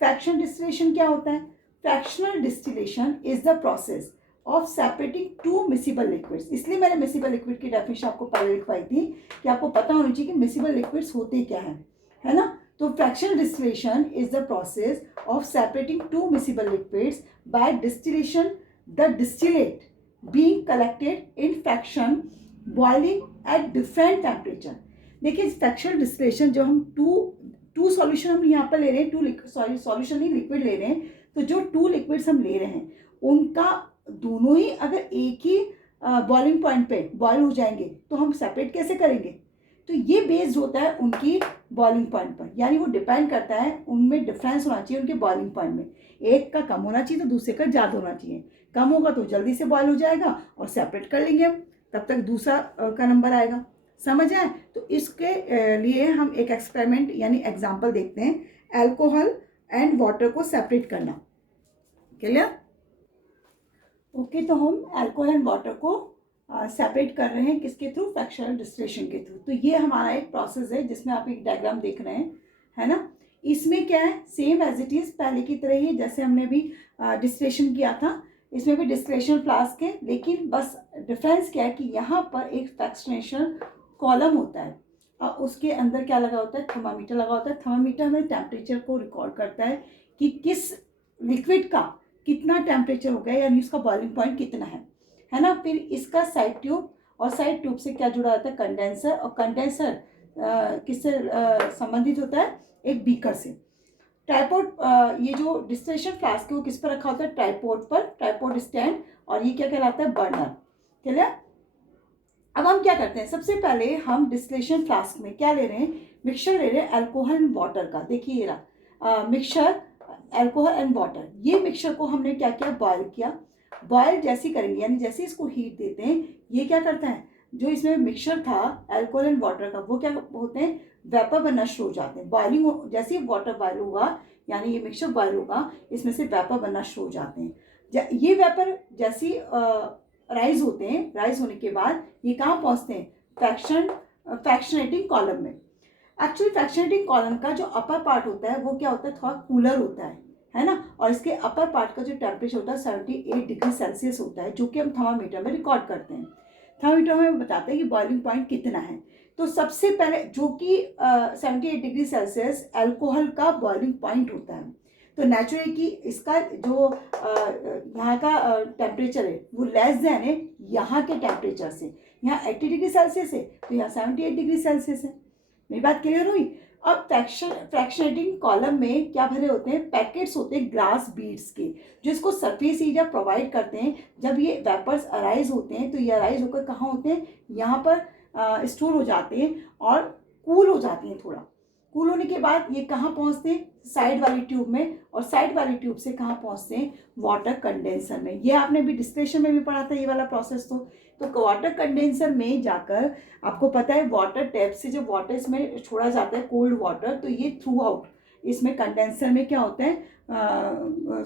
Fractional distillation क्या होता है, fractional distillation is the process of separating two miscible liquids. इसलिए मैंने मिक्सिबल लिक्विड की डेफिनेशन आपको पहले लिखवाई थी कि आपको पता होनी चाहिए कि मिक्सिबल लिक्विड्स होते क्या हैं, है ना। तो fractional distillation is the process of separating two miscible liquids by distillation, the distillate being collected in fraction boiling at different temperature। देखिए फ्रैक्शनल डिस्टिलेशन जो हम टू सॉल्यूशन हम यहाँ पर ले रहे हैं, सॉल्यूशन नहीं लिक्विड ले रहे हैं, तो जो टू लिक्विड्स हम ले रहे हैं उनका दोनों ही अगर एक ही बॉइलिंग पॉइंट पे बॉयल हो जाएंगे तो हम सेपरेट कैसे करेंगे। तो ये बेस्ड होता है उनकी बॉइलिंग पॉइंट पर, यानी वो डिपेंड करता है, उनमें डिफरेंस होना चाहिए उनके बॉइलिंग पॉइंट में। एक का कम होना चाहिए तो दूसरे का ज़्यादा होना चाहिए। कम होगा तो जल्दी से बॉयल हो जाएगा और सेपरेट कर लेंगे हम, तब तक दूसरा का नंबर आएगा। समझ आए? तो इसके लिए हम एक एक्सपेरिमेंट यानी एग्जाम्पल देखते हैं, एल्कोहल एंड वाटर को सेपरेट करना। क्लियर? ओके, तो हम एल्कोहल एंड वाटर को सेपरेट कर रहे हैं किसके थ्रू, फ्रैक्शनल डिस्टिलेशन के थ्रू। तो ये हमारा एक प्रोसेस है जिसमें आप एक डायग्राम देख रहे हैं, है ना। इसमें क्या है, सेम एज इट इज़ पहले की तरह ही जैसे हमने भी डिस्टिलेशन किया था, इसमें भी डिस्टिलेशन फ्लास्क है, लेकिन बस डिफरेंस क्या है कि यहाँ पर एक फ्रैक्शनेशन कॉलम होता है और उसके अंदर क्या लगा होता है, थर्मामीटर लगा होता है। थर्मामीटर हमें टेम्परेचर को रिकॉर्ड करता है कि किस लिक्विड का कितना टेम्परेचर हो गया, यानी उसका बॉइलिंग पॉइंट कितना है ना। फिर इसका साइड ट्यूब, और साइड ट्यूब से क्या जुड़ा होता है, कंडेंसर, और कंडेंसर किससे संबंधित होता है, एक बीकर से। ट्राइपॉड, ये जो डिस्टिलेशन फ्लास्क है वो किस पर रखा होता है, ट्राइपॉड पर, ट्राइपॉड स्टैंड, और ये क्या कहलाता है, बर्नर। क्लियर? अब हम क्या करते हैं, सबसे पहले हम डिस्टिलेशन फ्लास्क में क्या ले रहे हैं, मिक्सचर ले रहे हैं अल्कोहल एंड वाटर का। देखिए ये रहा मिक्सचर अल्कोहल एंड वाटर। ये मिक्सचर को हमने क्या किया, बॉयल किया। बॉयल जैसे करेंगे, यानी जैसे इसको हीट देते हैं, ये क्या करता है, जो इसमें मिक्सचर था अल्कोहल एंड वाटर का, वो क्या होते हैं, वेपर बनना शुरू हो जाते हैं। बॉइलिंग जैसे ही वाटर बॉयल होगा, यानी ये मिक्सचर बॉयल होगा, इसमें से वेपर बनना शुरू हो जाते हैं। ये वेपर जैसे राइज होते हैं, राइज होने के बाद ये कहाँ पहुँचते हैं, फ्रैक्शनेटिंग कॉलम में। एक्चुअली फ्रैक्शनेटिंग कॉलम का जो अपर पार्ट होता है वो क्या होता है, थोड़ा कूलर होता है ना, और इसके अपर पार्ट का जो टेम्परेचर होता है 78 डिग्री सेल्सियस होता है, जो कि हम थर्मामीटर में रिकॉर्ड करते हैं। थर्मामीटर में बताते हैं कि बॉइलिंग पॉइंट कितना है। तो सबसे पहले जो कि 78 डिग्री सेल्सियस अल्कोहल का बॉइलिंग पॉइंट होता है। तो नेचुरली कि इसका जो यहाँ का टेम्परेचर है वो लेस देन है यहाँ के टेम्परेचर से। यहाँ 80 डिग्री सेल्सियस है, तो यहाँ 78 डिग्री सेल्सियस है। मेरी बात क्लियर हुई। अब फ्रैक्शनेटिंग कॉलम में क्या भरे होते हैं, पैकेट्स होते हैं ग्लास बीड्स के, जो इसको सरफेस एरिया प्रोवाइड करते हैं। जब ये वेपर्स अराइज होते हैं तो ये अराइज होकर कहाँ होते हैं, यहाँ पर स्टोर हो जाते हैं और कूल हो जाते हैं। थोड़ा कूल होने के बाद ये कहाँ पहुँचते हैं, साइड वाली ट्यूब में, और साइड वाली ट्यूब से कहाँ पहुँचते हैं, वाटर कंडेंसर में। ये आपने भी डिस्टिलेशन में भी पढ़ा था ये वाला प्रोसेस। तो वाटर कंडेंसर में जाकर आपको पता है वाटर टैप से जब वाटर इसमें छोड़ा जाता है, कोल्ड वाटर, तो ये थ्रू आउट इसमें कंडेंसर में क्या होता है,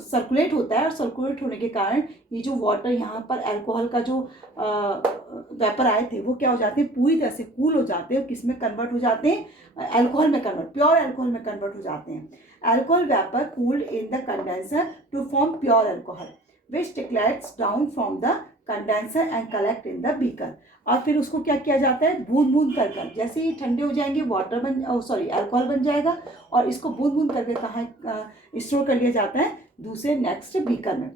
सर्कुलेट होता है। और सर्कुलेट होने के कारण ये जो वाटर यहाँ पर अल्कोहल का जो वेपर आए थे वो क्या हो जाते हैं, पूरी तरह से कूल हो जाते हैं, किस में कन्वर्ट हो जाते हैं, अल्कोहल में कन्वर्ट, प्योर अल्कोहल में कन्वर्ट हो जाते हैं। Alcohol vapour cooled in the condenser to form pure alcohol which trickles down from the condenser and collect in the beaker. और फिर उसको क्या किया जाता है, बूंद बूंद कर जैसे ही ठंडे हो जाएंगे वाटर अल्कोहल बन जाएगा, और इसको बूंद बूंद करके कहाँ स्टोर कर लिया जाता है, दूसरे नेक्स्ट बीकर में।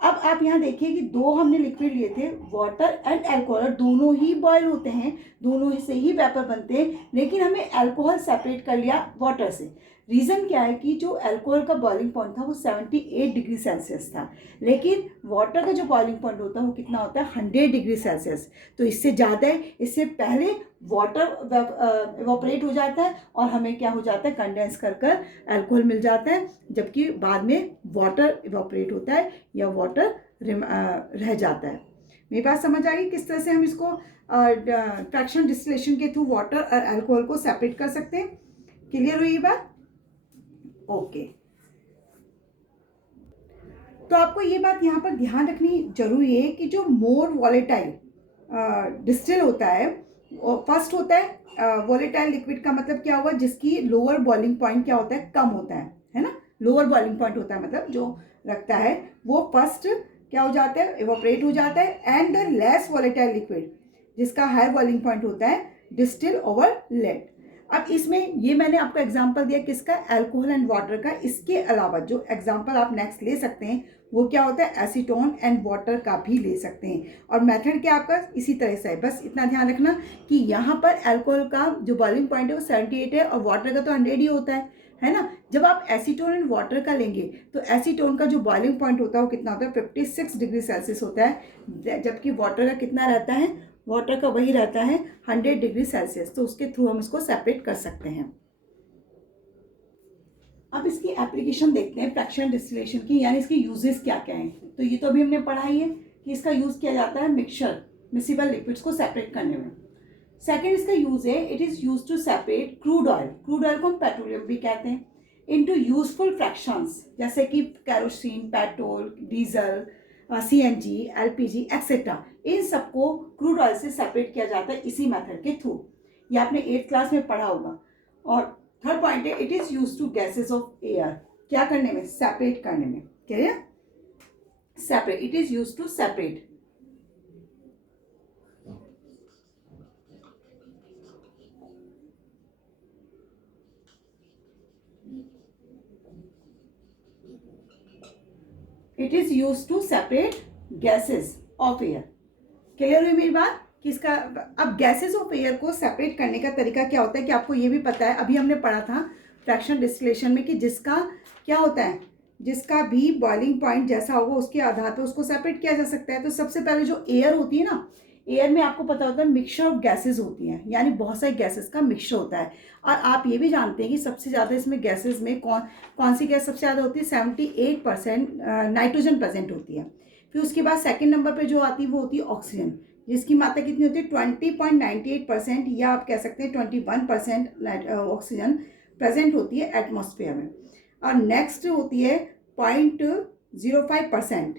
अब आप यहाँ देखिए कि दो हमने लिक्विड लिए थे, वाटर एंड अल्कोहल, दोनों ही बॉयल होते हैं, दोनों से ही वेपर बनते हैं, लेकिन हमें अल्कोहल सेपरेट कर लिया वाटर से। रीज़न क्या है कि जो अल्कोहल का बॉइलिंग पॉइंट था वो 78 डिग्री सेल्सियस था, लेकिन वाटर का जो बॉइलिंग पॉइंट होता है वो कितना होता है, 100 डिग्री सेल्सियस। तो इससे ज़्यादा है, इससे पहले वाटर इवोपरेट हो जाता है और हमें क्या हो जाता है, कंडेंस कर अल्कोहल मिल जाता है, जबकि बाद में वाटर इवोपरेट होता है या वाटर रह जाता है। मेरी बात समझ आ गई किस तरह से हम इसको फ्रैक्शन डिस्टिलेशन के थ्रू वाटर और अल्कोहल को सेपरेट कर सकते हैं। क्लियर हुई ये बात? ओके। तो आपको ये बात यहाँ पर ध्यान रखनी जरूरी है कि जो मोर वॉलेटाइल डिस्टिल होता है, फर्स्ट होता है वॉलेटाइल लिक्विड का मतलब क्या हुआ, जिसकी लोअर बॉइलिंग पॉइंट क्या होता है, कम होता है ना। लोअर बॉइलिंग पॉइंट होता है मतलब जो रखता है वो फर्स्ट क्या हो जाता है, इवोपरेट हो जाता है। And the less volatile liquid जिसका हायर बॉइलिंग पॉइंट होता है, डिस्टिल ओवर लेट। अब इसमें ये मैंने आपको एग्जांपल दिया किसका, अल्कोहल एंड वाटर का। इसके अलावा जो एग्जांपल आप नेक्स्ट ले सकते हैं वो क्या होता है, एसीटोन एंड वाटर का भी ले सकते हैं। और मेथड क्या आपका इसी तरह से है, बस इतना ध्यान रखना कि यहाँ पर अल्कोहल का जो बॉइलिंग पॉइंट है वो 78 है और वाटर का तो 100 ही होता है ना। जब आप एसीटोन एंड वाटर का लेंगे तो एसीटोन का जो बॉइलिंग पॉइंट होता है वो कितना होता है, 56 डिग्री सेल्सियस होता है, जबकि वाटर का कितना रहता है, वाटर का वही रहता है 100 डिग्री सेल्सियस। तो उसके थ्रू हम इसको सेपरेट कर सकते हैं। अब इसकी एप्लीकेशन देखते हैं फ्रैक्शन डिस्टिलेशन की, यानी इसके यूजेस क्या क्या हैं। तो ये तो अभी हमने पढ़ा ही है कि इसका यूज़ किया जाता है मिक्सचर मिसिबल लिक्विड्स को सेपरेट करने में। सेकेंड इसका यूज है, it is use to separate crude oil, crude oil को हम पेट्रोलियम भी कहते हैं, इनटू यूजफुल फ्रैक्शंस जैसे कि kerosene, petrol, diesel, CNG, LPG etcetera. इन सबको क्रूड ऑयल से सेपरेट किया जाता है इसी मेथड के थ्रू। ये आपने 8th क्लास में पढ़ा होगा। और थर्ड पॉइंट है, it is use to gases of air, क्या करने में, सेपरेट करने में। Clear? Separate, it is use to separate. It is use to separate gases of air. Clear हुई मेरी बात कि इसका। अब गैसेस ऑफ एयर को सेपरेट करने का तरीका क्या होता है कि आपको ये भी पता है, अभी हमने पढ़ा था फ्रैक्शन डिस्टिलेशन में कि जिसका क्या होता है, जिसका भी बॉइलिंग पॉइंट जैसा होगा उसके आधार पर उसको सेपरेट किया जा सकता है। तो सबसे पहले जो एयर होती है ना, एयर में आपको पता होता है मिक्सचर ऑफ गैसेस होती हैं, यानी बहुत सारी गैसेस का मिक्सचर होता है। और आप ये भी जानते हैं कि सबसे ज़्यादा इसमें गैसेस में कौन सी गैस सबसे ज़्यादा होती है, 78% नाइट्रोजन प्रेजेंट होती है। फिर उसके बाद सेकंड नंबर पे जो आती है वो होती है ऑक्सीजन, जिसकी मात्रा कितनी होती है 20.98%, या आप कह सकते हैं 21% ऑक्सीजन प्रेजेंट होती है एटमॉस्फेयर में। और नेक्स्ट होती है 0.05%।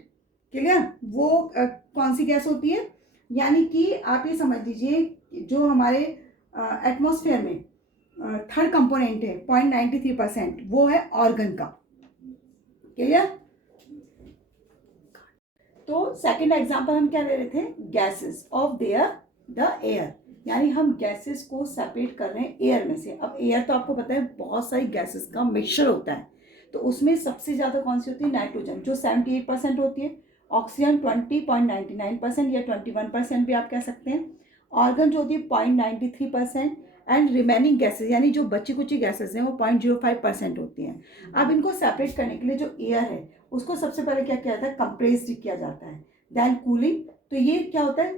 क्लियर? वो कौन सी गैस होती है? यानी कि आप ये समझ लीजिए जो हमारे एटमॉस्फेयर में थर्ड कंपोनेंट है 0.93%, वो है ऑर्गन का। क्लियर? तो सेकंड एग्जांपल हम क्या ले रहे थे? Gases of their the air, यानी हम गैसेस को सेपरेट कर रहे हैं एयर में से। अब एयर तो आपको पता है बहुत सारी गैसेस का मिक्सचर होता है, तो उसमें सबसे ज़्यादा कौन सी होती है? नाइट्रोजन, जो 78% होती है। ऑक्सीजन 20.99% या 21% भी आप कह सकते हैं। ऑर्गन जो होती है 0.93%, एंड रिमेनिंग गैसेज यानी जो बची कुची गैसेज हैं वो 0.05% होती हैं। अब इनको सेपरेट करने के लिए जो एयर है उसको सबसे पहले क्या किया जाता है? कंप्रेस्ड किया जाता है, देन कूलिंग। तो ये क्या होता है?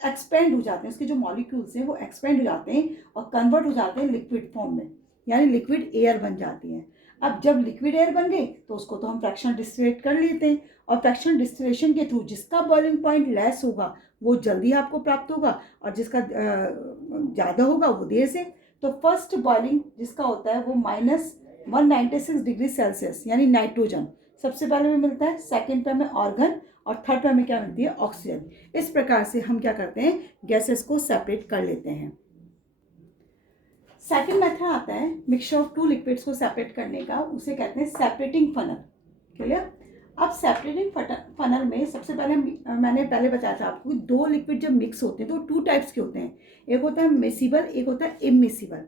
एक्सपेंड हो जाते हैं, उसके जो मॉलिक्यूल्स हैं वो एक्सपेंड हो जाते हैं और कन्वर्ट हो जाते हैं लिक्विड फॉर्म में, यानी लिक्विड एयर बन जाती है। अब जब लिक्विड एयर बन गई तो उसको तो हम फ्रैक्शनल डिस्टिलेट कर लेते हैं, और फ्रैक्शनल डिस्टिलेशन के थ्रू जिसका बॉइलिंग पॉइंट लेस होगा वो जल्दी आपको प्राप्त होगा, और जिसका ज़्यादा होगा वो देर से। तो फर्स्ट बॉइलिंग जिसका होता है वो -196 डिग्री सेल्सियस, यानी नाइट्रोजन सबसे पहले में मिलता है, सेकेंड पे में ऑर्गन, और थर्ड पे में क्या मिलती है? ऑक्सीजन। इस प्रकार से हम क्या करते हैं? गैसेस को सेपरेट कर लेते हैं। सेकेंड मेथड आता है मिक्सचर ऑफ टू लिक्विड्स को सेपरेट करने का, उसे कहते हैं सेपरेटिंग फनल। क्लियर? अब सेपरेटिंग फनल में सबसे पहले मैंने पहले बताया था आपको, दो लिक्विड जब मिक्स होते हैं तो टू टाइप्स के होते हैं, एक होता है मिसिबल, एक होता है इमिसिबल।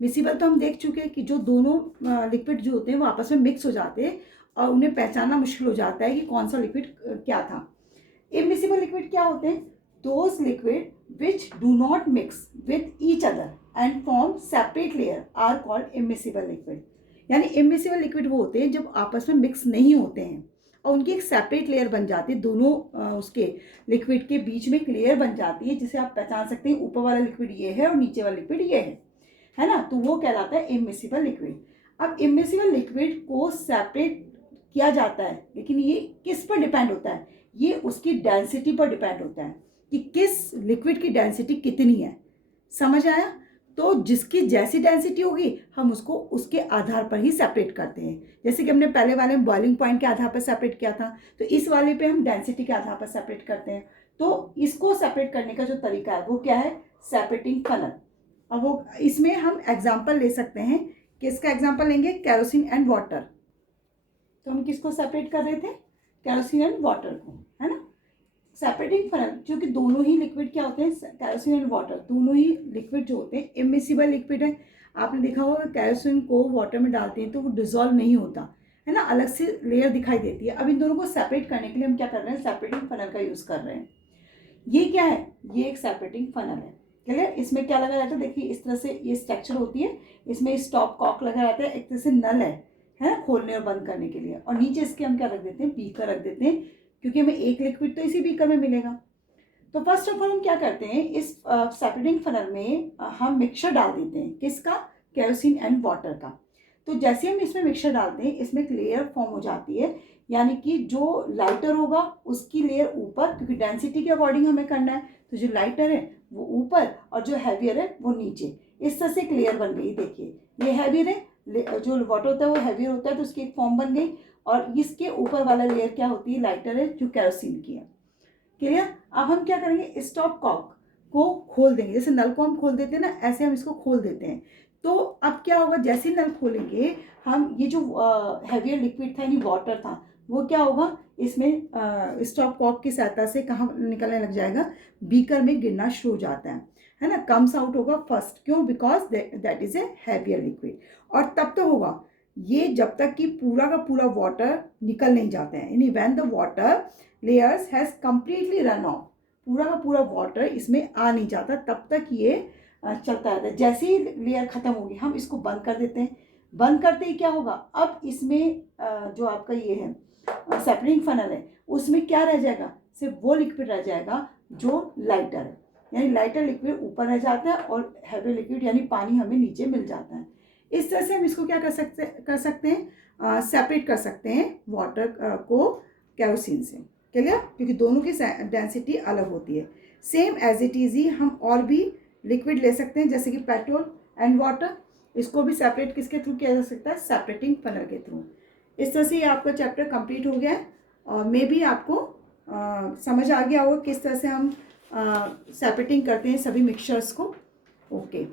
मिसिबल तो हम देख चुके हैं कि जो दोनों लिक्विड जो होते हैं वो आपस में मिक्स हो जाते हैं और उन्हें पहचानना मुश्किल हो जाता है कि कौन सा लिक्विड क्या था। इमिसिबल लिक्विड क्या होते हैं? Those liquid which do not mix with each other and form separate layer are called immiscible liquid. यानी इमिसिबल लिक्विड वो होते हैं जब आपस में मिक्स नहीं होते हैं और उनकी एक सेपरेट लेयर बन जाती है, दोनों उसके लिक्विड के बीच में एक लेयर बन जाती है जिसे आप पहचान सकते हैं ऊपर वाला लिक्विड ये है और नीचे वाला लिक्विड ये है ना? तो वो कहलाता है इमिसिबल लिक्विड। अब इमिसिबल लिक्विड को सेपरेट किया जाता है, लेकिन ये किस पर डिपेंड होता है? ये उसकी डेंसिटी पर डिपेंड होता है कि किस लिक्विड की डेंसिटी कितनी है। समझ आया? तो जिसकी जैसी डेंसिटी होगी हम उसको उसके आधार पर ही सेपरेट करते हैं। जैसे कि हमने पहले वाले में बॉइलिंग पॉइंट के आधार पर सेपरेट किया था, तो इस वाले पे हम डेंसिटी के आधार पर सेपरेट करते हैं। तो इसको सेपरेट करने का जो तरीका है वो क्या है? Separating funnel. अब वो इसमें हम एग्जाम्पल ले सकते हैं। किसका एग्जाम्पल लेंगे? Kerosene and water. तो हम किसको सेपरेट कर रहे थे? केरोसिन एंड वाटर को, है ना? सेपरेटिंग फनल, क्योंकि दोनों ही लिक्विड क्या होते हैं? केरोसिन एंड वाटर दोनों ही लिक्विड जो होते हैं इमिसिबल लिक्विड है। आपने देखा होगा केरोसिन को वाटर में डालते हैं तो वो डिजोल्व नहीं होता है ना, अलग से लेयर दिखाई देती है। अब इन दोनों को सेपरेट करने के लिए हम क्या कर रहे हैं? सेपरेटिंग फनल का यूज़ कर रहे हैं। ये क्या है? ये एक सेपरेटिंग फनल है। क्लियर? इसमें क्या लगा रहता है? देखिए इस तरह से ये स्ट्रक्चर होती है, इसमें स्टॉप कॉक लगा रहता है, एक तरह से नल है ना, खोलने और बंद करने के लिए, और नीचे इसके हम क्या रख देते हैं? बीकर रख देते हैं, क्योंकि हमें एक लिक्विड तो इसी बीकर में मिलेगा। तो फर्स्ट ऑफ ऑल हम क्या करते हैं? इस सेपरेटिंग फनल में हम मिक्सचर डाल देते हैं। किसका? केरोसिन एंड वाटर का। तो जैसे हम इसमें मिक्सचर डालते हैं इसमें एक लेयर फॉर्म हो जाती है, यानी कि जो लाइटर होगा उसकी लेयर ऊपर, क्योंकि डेंसिटी के अकॉर्डिंग हमें करना है, तो जो लाइटर है वो ऊपर और जो हैवियर है वो नीचे। इस तरह से एक लेयर बन गई। देखिए ये हैवियर है, जो वाटर होता है वो हैवियर होता है, तो उसकी एक फॉर्म बन गई, और इसके ऊपर वाला लेयर क्या होती है? लाइटर है, जो केरोसिन की है। क्लियर? अब हम क्या करेंगे? स्टॉप कॉक को खोल देंगे, जैसे नल को हम खोल देते हैं ना, ऐसे हम इसको खोल देते हैं। तो अब क्या होगा? जैसे ही नल खोलेंगे हम, ये जो हैवियर लिक्विड था यानी वाटर था, वो क्या होगा? इसमें स्टॉप कॉक की सहायता से कहाँ निकलने लग जाएगा? बीकर में गिरना शुरू हो जाता है ना? कम्स आउट होगा फर्स्ट। क्यों? Because that is a heavier liquid. और तब तो होगा ये जब तक कि पूरा का पूरा वाटर निकल नहीं जाता है, यानी when the water layers has completely run of, पूरा का पूरा वाटर इसमें आ नहीं जाता, तब तक ये चलता रहता है। जैसे ही लेयर खत्म होगी हम इसको बंद कर देते हैं। बंद करते ही क्या होगा? अब इसमें जो आपका ये है सेपरेटिंग फनल है, उसमें क्या रह जाएगा? सिर्फ वो लिक्विड रह जाएगा जो लाइटर है, यानी लाइटर लिक्विड ऊपर रह जाता है और हैवी लिक्विड यानी पानी हमें नीचे मिल जाता है। इस तरह से हम इसको क्या कर सकते हैं? सेपरेट कर सकते हैं वाटर को केरोसिन से। क्लियर? क्योंकि दोनों की डेंसिटी अलग होती है। सेम एज इट इज़ ही हम और भी लिक्विड ले सकते हैं, जैसे कि पेट्रोल एंड वाटर। इसको भी सेपरेट किसके थ्रू किया जा सकता है? सेपरेटिंग फनल के थ्रू। इस तरह से आपका चैप्टर कंप्लीट हो गया है और मे बी आपको समझ आ गया होगा किस तरह से हम सेपरेटिंग करते हैं सभी मिक्सचर्स को। ओके।